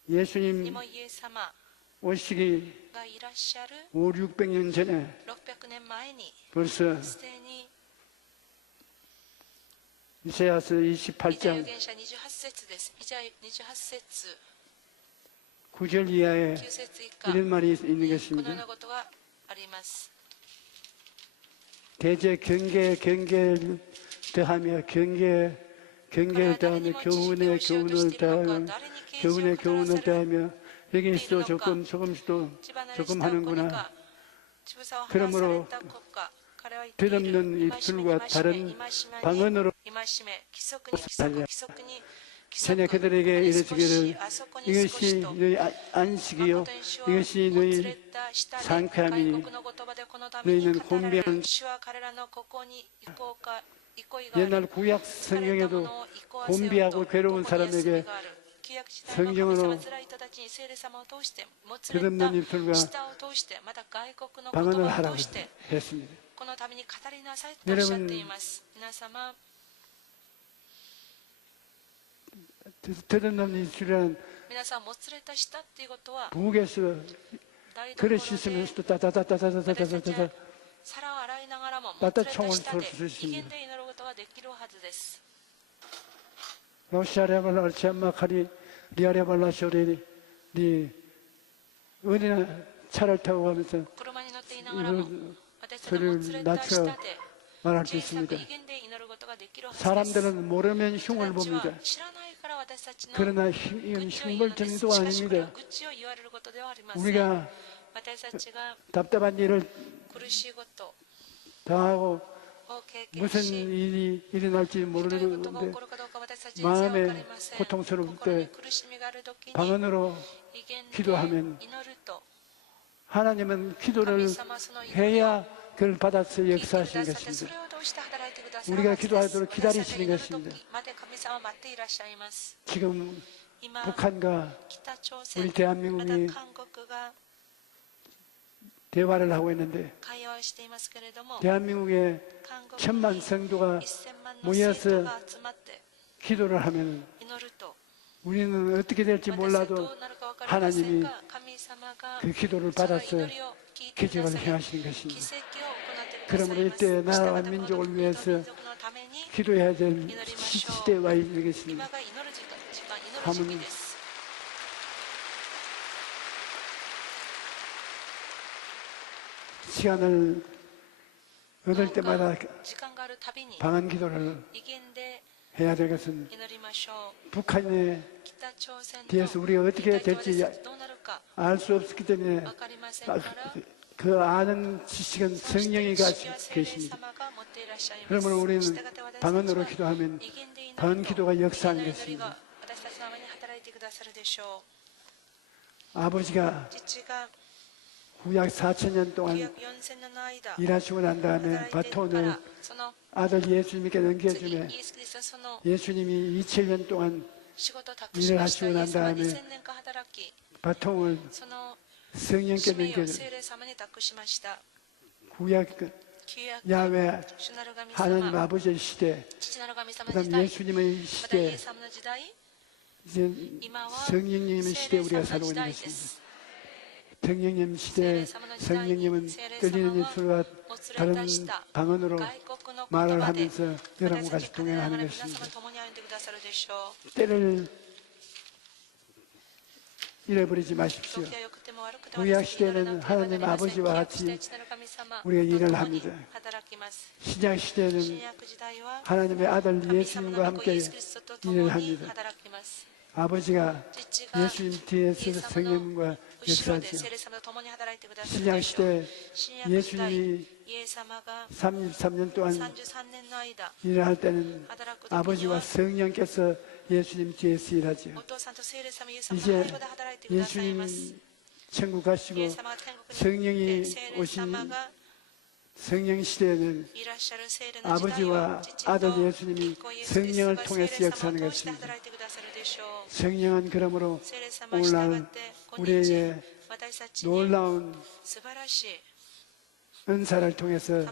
예수님 오시기 500~600년 전에 벌써 이사야서 イザヤ 28장 預言者28節です。イザヤ28節 9절 이하에 9節以下 이런 말이 있는 このよう 것입니다. なことがあります。 대제 경계를 더하며 경계를 더하며 교훈에 교훈을 더하며 교훈에 교훈을 더하며 여기서도 조금 하는구나. 그러므로 끝없는 입술과 다른 방언으로 달려 전에 그들에게 이르시기를 이것이 너희 안식이요 이것이 너희 상쾌함이니 너희는 혼비한 옛날 구약 성경에도 혼비하고 괴로운 사람에게 성경으로 끝없는 입술과 방언을 하라고 했습니다. 여러분 끝없는 입술이라는 부엌에서 그릇 씻으면서도 따다다다다다다다다 따다 총을 쏠 수 있습니다. 로시아레발라 얼치안마카리 리아레발라 쇼레리 리 어디나 차를 타고 가면서 소리를 낮춰 말할 수 있습니다. 사람들은 모르면 흉을 봅니다. 그러나 이건 흉벌정도 아닙니다. 우리가 답답한 일을 당하고 무슨 일이 일어날지 모르는데 마음에 고통스러울 때 방언으로 기도하면 하나님은 기도를 해야 그걸 받아서 역사하시는 것입니다. 우리가 기도하도록 기다리시는 것입니다. 지금 북한과 우리 대한민국이 대화를 하고 있는데 대한민국에 1000만 성도가 모여서 기도를 하면 우리는 어떻게 될지 몰라도 하나님이 그 기도를 받아서 기적을 행하시는 것입니다. 그러므로 이때 나라와 민족을 위해서 기도해야 될 시대에 와 있는 것입니다. 하면 시간을 얻을 때마다 방한 기도를 해야 될 것은 북한에 대해서 우리가 어떻게 될지 알 수 없기 때문에 그 아는 지식은 성령이 계십니다. 그러므로 우리는 방언으로 기도하면 방언 기도가 역사하는 것입니다. 아버지가 구약 4000년 동안 일하시고 난 다음에 바톤을 아들 예수님께 넘겨주며 예수님이 2000년 동안 일을 하시고 난 다음에 바통을 성령께 넘겨주며 구약 야훼 하나님 아버지의 시대 그 다음 예수님의 시대 이제 성령님의 시대에 우리가 살고 있는 것입니다. 성령님 시대에 성령님은 끌리는 입술과 다른 방언으로 말을 하면서 여러분과 같이 동행하는 것입니다. 때를 잃어버리지 마십시오. 구약 시대에는 하나님 아버지와 같이 우리가 일을 합니다. 신약 시대에는 하나님의 아들 예수님과 함께 일을 합니다. 아버지가 예수님 뒤에서 성령과 역사하시오. 신약 시대 예수님이 33년 동안 일을 할 때는 아버지와 성령께서 예수님 뒤에서 일하죠. 이제 예수님 천국 가시고 성령이 오신 성령 시대에는 아버지와 아들 예수님이 성령을 통해서 역사하는 것입니다. 성령은 그러므로 오늘날 우리에게 놀라운 은사를 통해서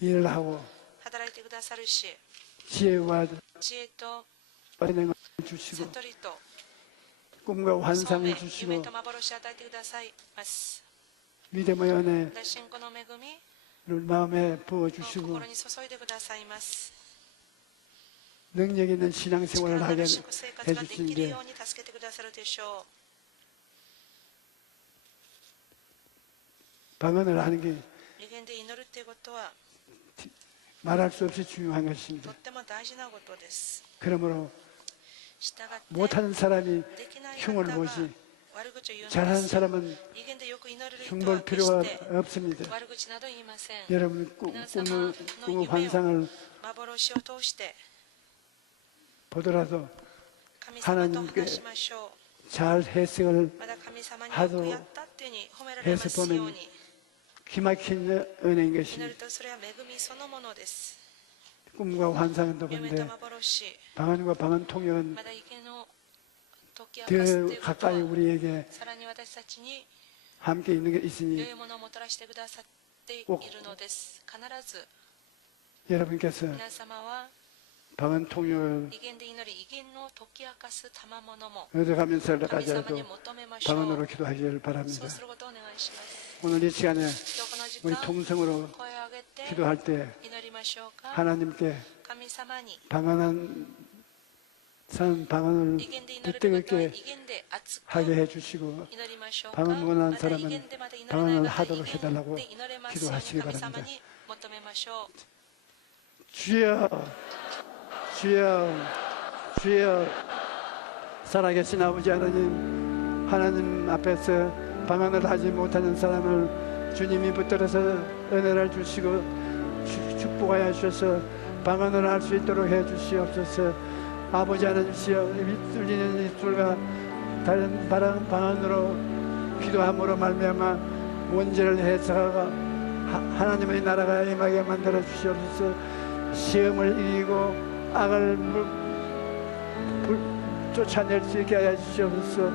일을 하고 지혜와 은행을 주시고 꿈과 환상을 주시고 믿음의 은혜를 마음에 부어주시고 능력 있는 신앙생활을 力のあ 하게 る祝生活ができる 해주시는데 ように助けてくださるでしょ 방언을 하는 게 う。利言で祈るっていうことは 말할 수 없이 중요한 것입니다. とっても大事なことです。 그러므로 従って 못하는 사람이 できない 흉을 方が 보지 悪口を言うの 잘하는 です。 사람은 利言でよく祈れる人 흉 は 볼 決 필요가 して 없습니다. 悪口など言いません。 여러분 꿈의 환상을 幻を通して 보더라도 神様と話しましょ 잘 해석을 う。まだ神様によくやったっていうふうに褒められますよう 해서 보면 に 기막힌 은혜인 祈る 것입니다. とそれは恵みそのものです。 꿈과 환상은 夢 더군데 と幻、 방언과 방언 통역은 まだ池の解き明かすとい 더 うこと 가까이 は 우리에게 さらに私たちに 함께 있는 게 良 있으니 いものをもたらしてくださっているのです。必ず 여러분께서 皆様は 방언 통역을 威厳で祈り、威厳の解き明かす賜物も 얻어가면서 神様 까지라도 に求めましょう。 방언으로 기도하기를 そ 바랍니다. うすることをお願いします。 오늘 이 시간에 今日この時 우리 間、 통성으로 声を上げて 기도할 때 祈りましょうか。 하나님께 神様に 방언한 산 방언을 威厳で祈ることは 뜻되게 威厳で熱く 하게 해주시고 祈りましょうか。 방언 원하는 また 사람은 威厳でまだ祈れない 방언을 方は 하도록 威厳 해달라고 で祈れますように 기도하시기 神様 바랍니다. に求めましょう。 주여 주여 주여 살아계신 아버지 하나님 하나님 앞에서 방언을 하지 못하는 사람을 주님이 붙들어서 은혜를 주시고 축복하여 주셔서 방언을 할 수 있도록 해 주시옵소서. 아버지 하나님이여 뚫리는 입술과 다른 방언으로 기도함으로 말미암아 문제를 해석하고 하나님의 나라가 임하게 만들어 주시옵소서. 시험을 이기고 악을 쫓아낼 수 있게 하여 주시옵소서.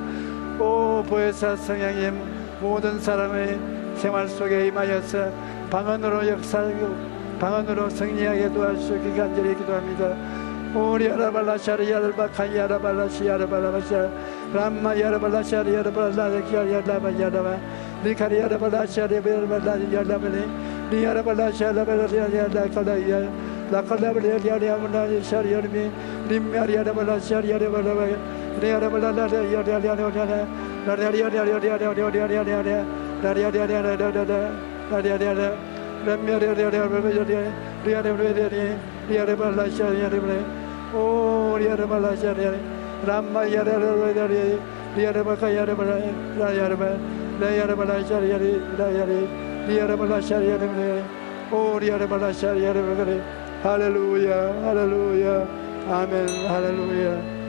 오 보혜사 성령님 모든 사람의 생활 속에 임하여서 방언으로 역사하고 방언으로 승리하게 도와주시기 간절히 기도합니다. 오리 야라발라샤리 야라바카이 야라발라시 야라발라샤 람마 야라발라샤리 야라발라시 야라바 리카리 야라발라샤리 야라발라시 야라발리 리 야라발라샤 야라발라시 야라발라야 라칼라발리 야라발라샤리 야르미 림마리 야라발라샤 야라발라 리 야라발라샤 야라발라 할렐루야 할렐루야 아멘 할렐루야.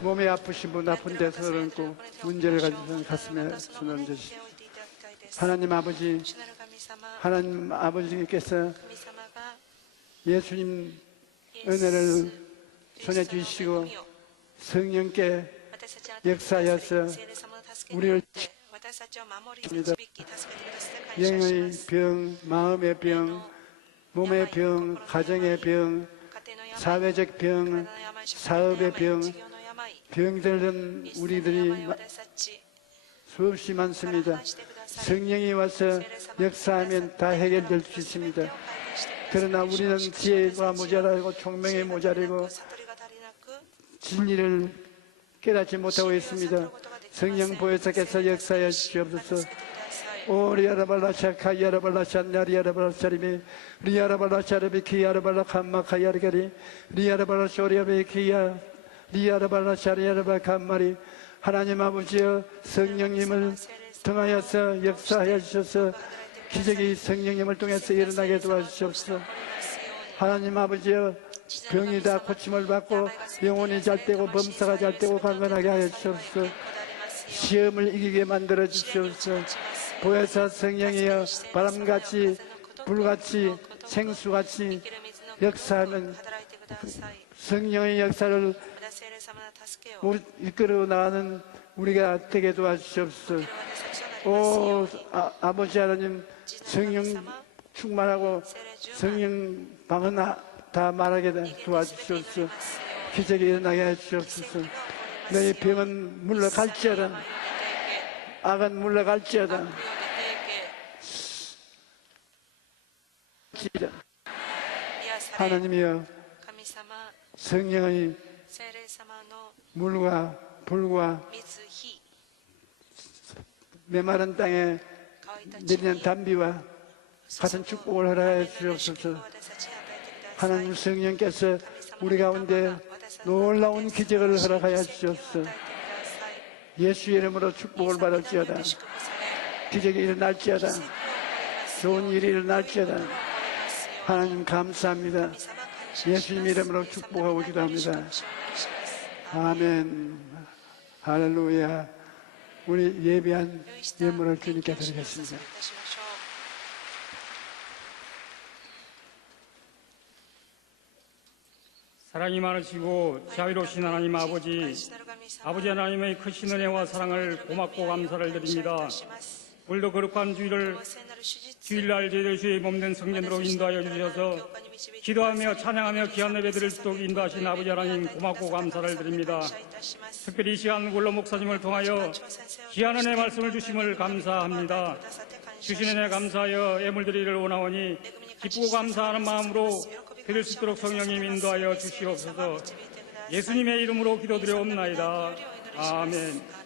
몸이 아프신 분 아픈 데서 얹고 문제를 가지고 가슴에 손을 얹으시오. 하나님 아버지 하나님 아버지께서 예수님 은혜를 전해 주시고 성령께 역사하여서 우리를 지킵니다. 영의 병, 마음의 병, 몸의 병, 가정의 병, 사회적 병, 사업의 병, 병들은 우리들이 수없이 많습니다. 성령이 와서 역사하면 다 해결될 수 있습니다. 그러나 우리는 지혜가 모자라고 총명이 모자라고 진리를 깨닫지 못하고 있습니다. 성령 보혜사께서 역사하여 주시옵소서. 오 리아라발라샤카 야라발라샤 리아라발라샤리미 리아라발라샤리비 키아라발라 캄마카야리가리 리아라발라쇼리아비 키야 리아라발라샤리아라발캄마리 하나님 아버지여 성령님을 통하여서 역사하여 주셔서 기적이 성령님을 통해서 일어나게 도와주시옵소서. 하나님 아버지여 병이 다 고침을 받고 영혼이 잘되고 범사가 잘되고 강건하게 하여 주시옵소서. 시험을 이기게 만들어 주시옵소서. 보혜사 성령이여 바람같이 불같이 생수같이 역사하면 성령의 역사를 이끌어 나가는 우리가 되게 도와주시옵소서. 오 아버지 하나님 성령 충만하고 성령 방언 다 말하게 도와주시옵소서. 기적이 일어나게 해주시옵소서. 너희 병은 물러갈지어다. 악은 물러갈지어다. 하나님이여 성령의 聖霊様の 물과 불과 水火 메마른 땅에 乾いた地に 내리는 단비와 같은 축복을 허락하여 주옵소서. 하나님 성령께서 우리 가운데 놀라운 기적을 허락하여 주옵소서. 예수 이름으로 축복을 받을지어다. 기적이 일어날지어다. 좋은 일이 일어날지어다. 하나님 감사합니다. 예수님 이름으로 축복하고 기도합니다. 아멘. 할렐루야. 우리 예배한 예물을 주님께 드리겠습니다. 사랑이 많으시고 자유로우신 하나님 아버지, 아버지 하나님의 크신 은혜와 사랑을 고맙고 감사를 드립니다. 오늘도 거룩한 주일날 저희들 주의 몸된 성전으로 인도하여 주셔서 기도하며 찬양하며 귀한 예배드릴 수 있도록 인도하신 아버지 하나님 고맙고 감사를 드립니다. 특별히 이 시간 굴로 목사님을 통하여 귀한 은혜 말씀을 주심을 감사합니다. 주신 은혜 감사하여 예물 드리기를 원하오니 기쁘고 감사하는 마음으로 드릴 수 있도록 성령님 인도하여 주시옵소서. 예수님의 이름으로 기도드려옵나이다. 아멘.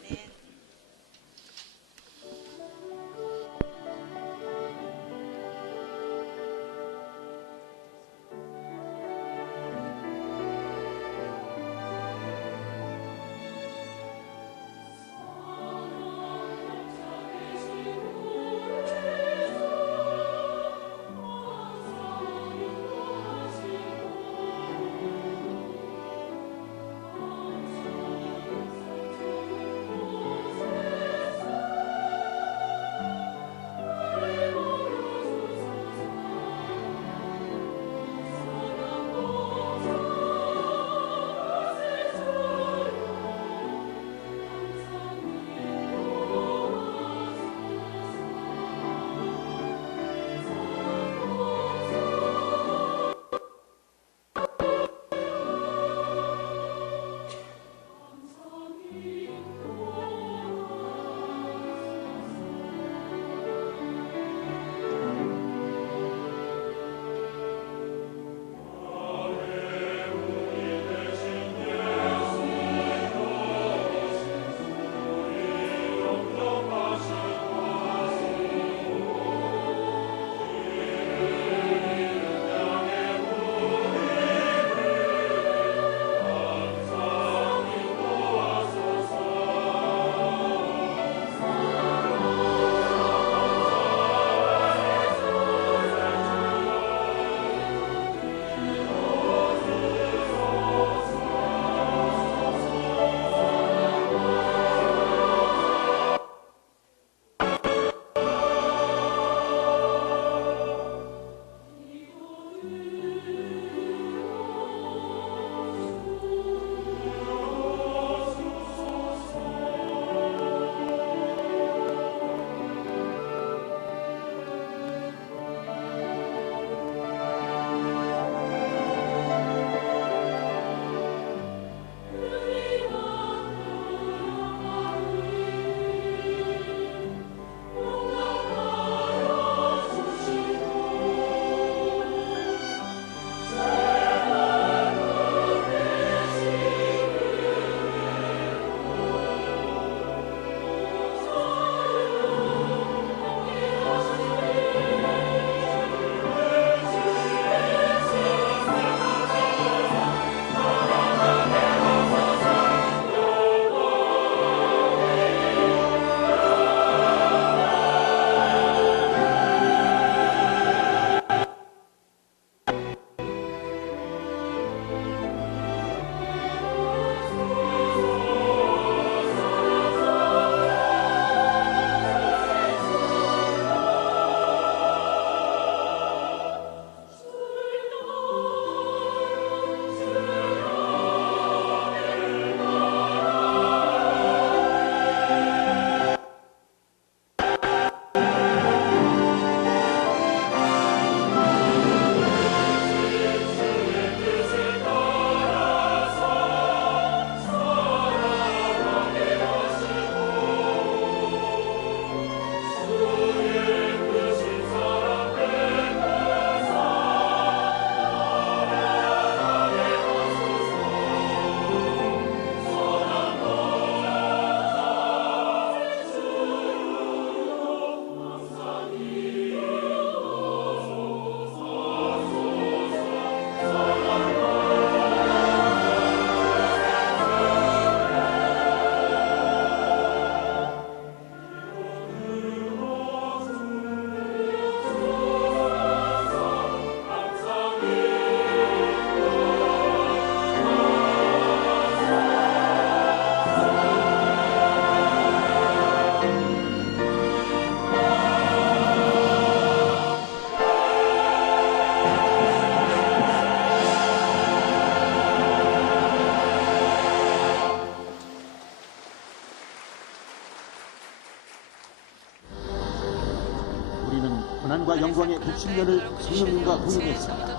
삶과 영광의 60년을 성령님과 동행했습니다.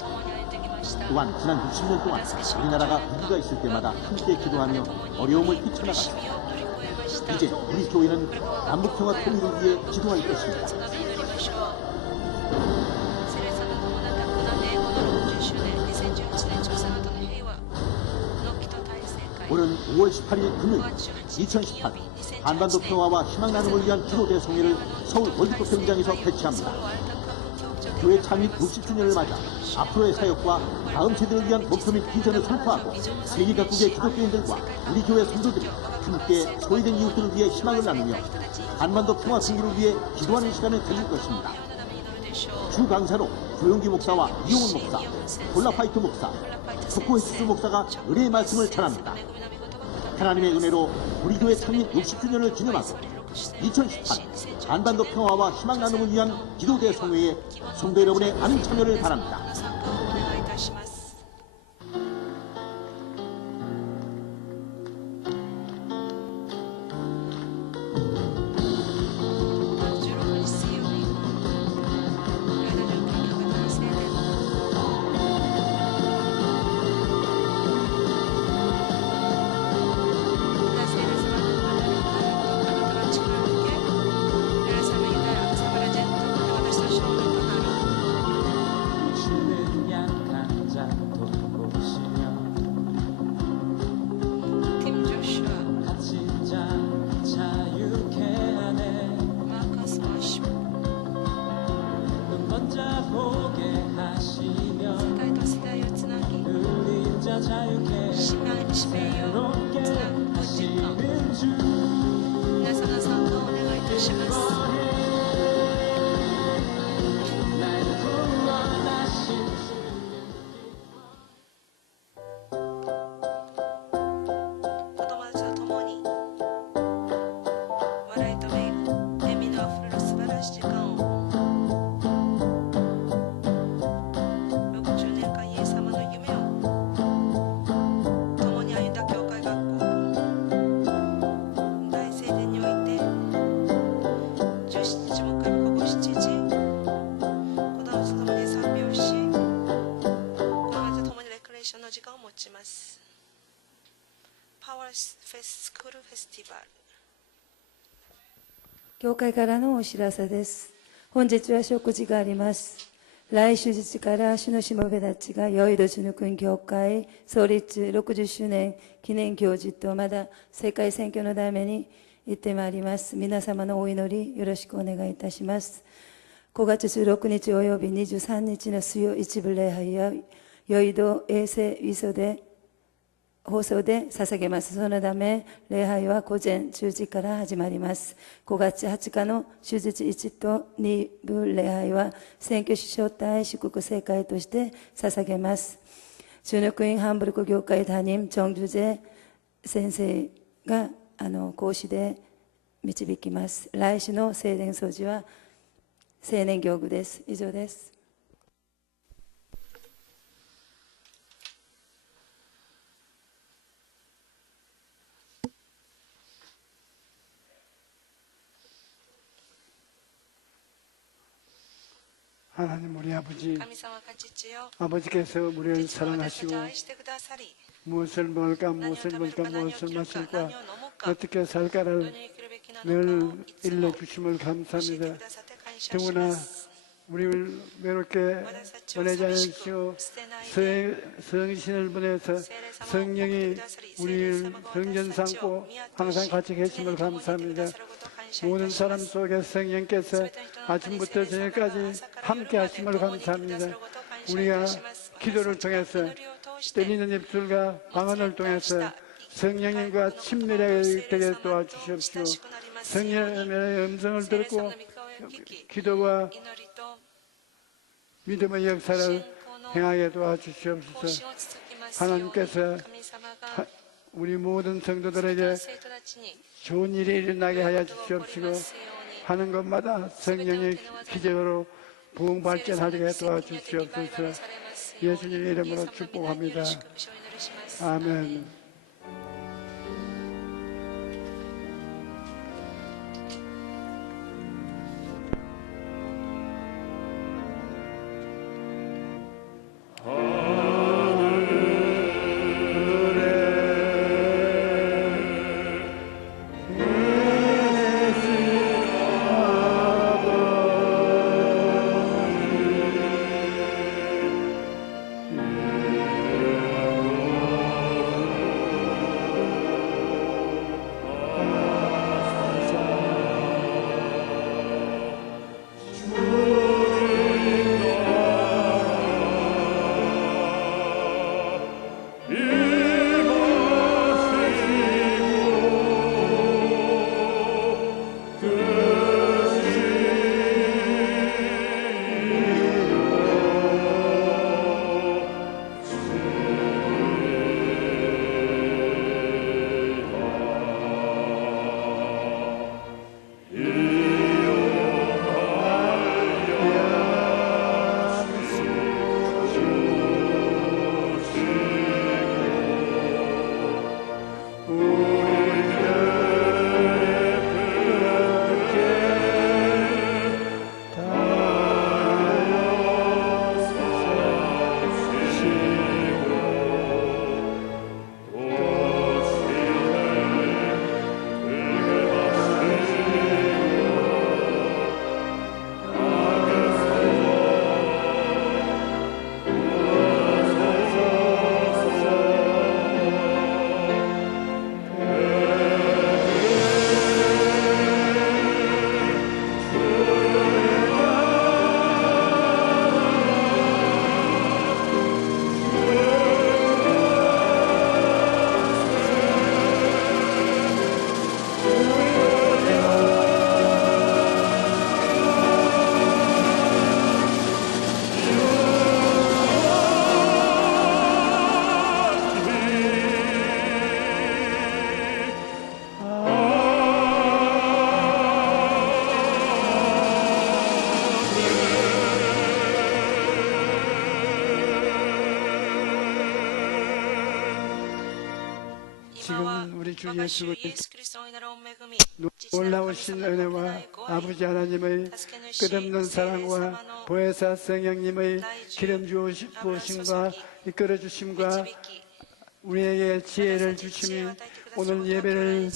또한 지난 60년 동안 우리나라가 위기가 있을 때마다 함께 기도하며 어려움을 헤쳐나갔습니다. 이제 우리 교회는 남북평화 통일을 위해 기도할 것입니다. 오는 5월 18일 금요일 2018 한반도 평화와 희망 나눔을 위한 기도 대성회를 서울 월드컵 경기장에서 개최합니다. 교회 창립 60주년을 맞아 앞으로의 사역과 다음 세대를 위한 목표 및 비전을 선포하고 세계 각국의 기독교인들과 우리 교회 성도들이 함께 소외된 이웃들을 위해 희망을 나누며 한반도 평화 승리를 위해 기도하는 시간을 가질 것입니다. 주 강사로 조용기 목사와 이용훈 목사, 콜라파이트 목사, 초코헤스수 목사가 은혜의 말씀을 전합니다. 하나님의 은혜로 우리 교회 창립 60주년을 기념하고 2018 한반도 평화와 희망 나눔을 위한 기도대 성회에 성도 여러분의 많은 참여를 바랍니다.教会からのお知らせです。本日は食事があります。来週日から主のしもべたちがヨイドジュヌ君教会創立60周年記念行事とまだ世界選挙のために行ってまいります。皆様のお祈りよろしくお願いいたします。5月16日および23日の水曜一部礼拝やヨイド衛星放送で捧げます。そのため礼拝は午前10時から始まります。5月8日の手術1と2部礼拝は選挙首相対祝福聖会として捧げます。中野クイーンハンブルク教会담임 정주재先生が講師で導きます。来週の聖殿掃除は青年行具です。以上です。 하나님 우리 아버지, 아버지께서 우리를 사랑하시고 무엇을 먹을까 무엇을 마실까 어떻게 살까를 늘 일러주심을 감사합니다. 더구나 우리를 외롭게 보내지 않으시고 성신을 보내서 성령이 우리를 성전 삼고 항상 같이 계심을 감사합니다. 모든 사람 속에 성령께서 아침부터 저녁까지 함께 하심을 감사합니다. 우리가 기도를 통해서 때리는 입술과 방언을 통해서 성령님과 친밀하게 되게 도와주시옵시고 성령의 음성을 듣고 기도와 믿음의 역사를 행하게 도와주시옵소서. 하나님께서 우리 모든 성도들에게 좋은 일이 일어나게 하여 주시옵시고 하는 것마다 성령의 기적으로 부흥 발전하게 도와주시옵소서. 예수님의 이름으로 축복합니다. 아멘. 지금 우리 주 예수 놀라우신 은혜와 아버지 하나님의 끝없는 사랑과 보혜사 성령님의 기름 부으심과 이끌어 주심과 우리에게 지혜를 주심이 오늘 예배를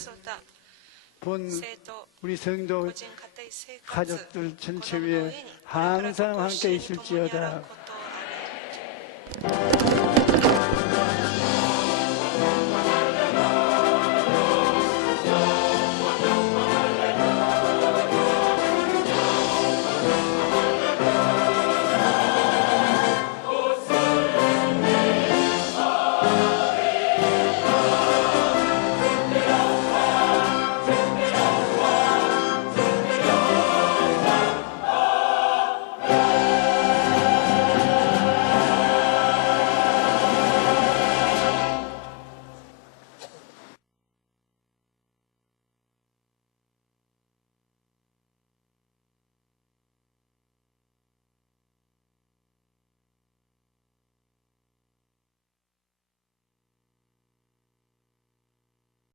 본 우리 성도 가족들 전체 위에 항상 함께 있을지어다.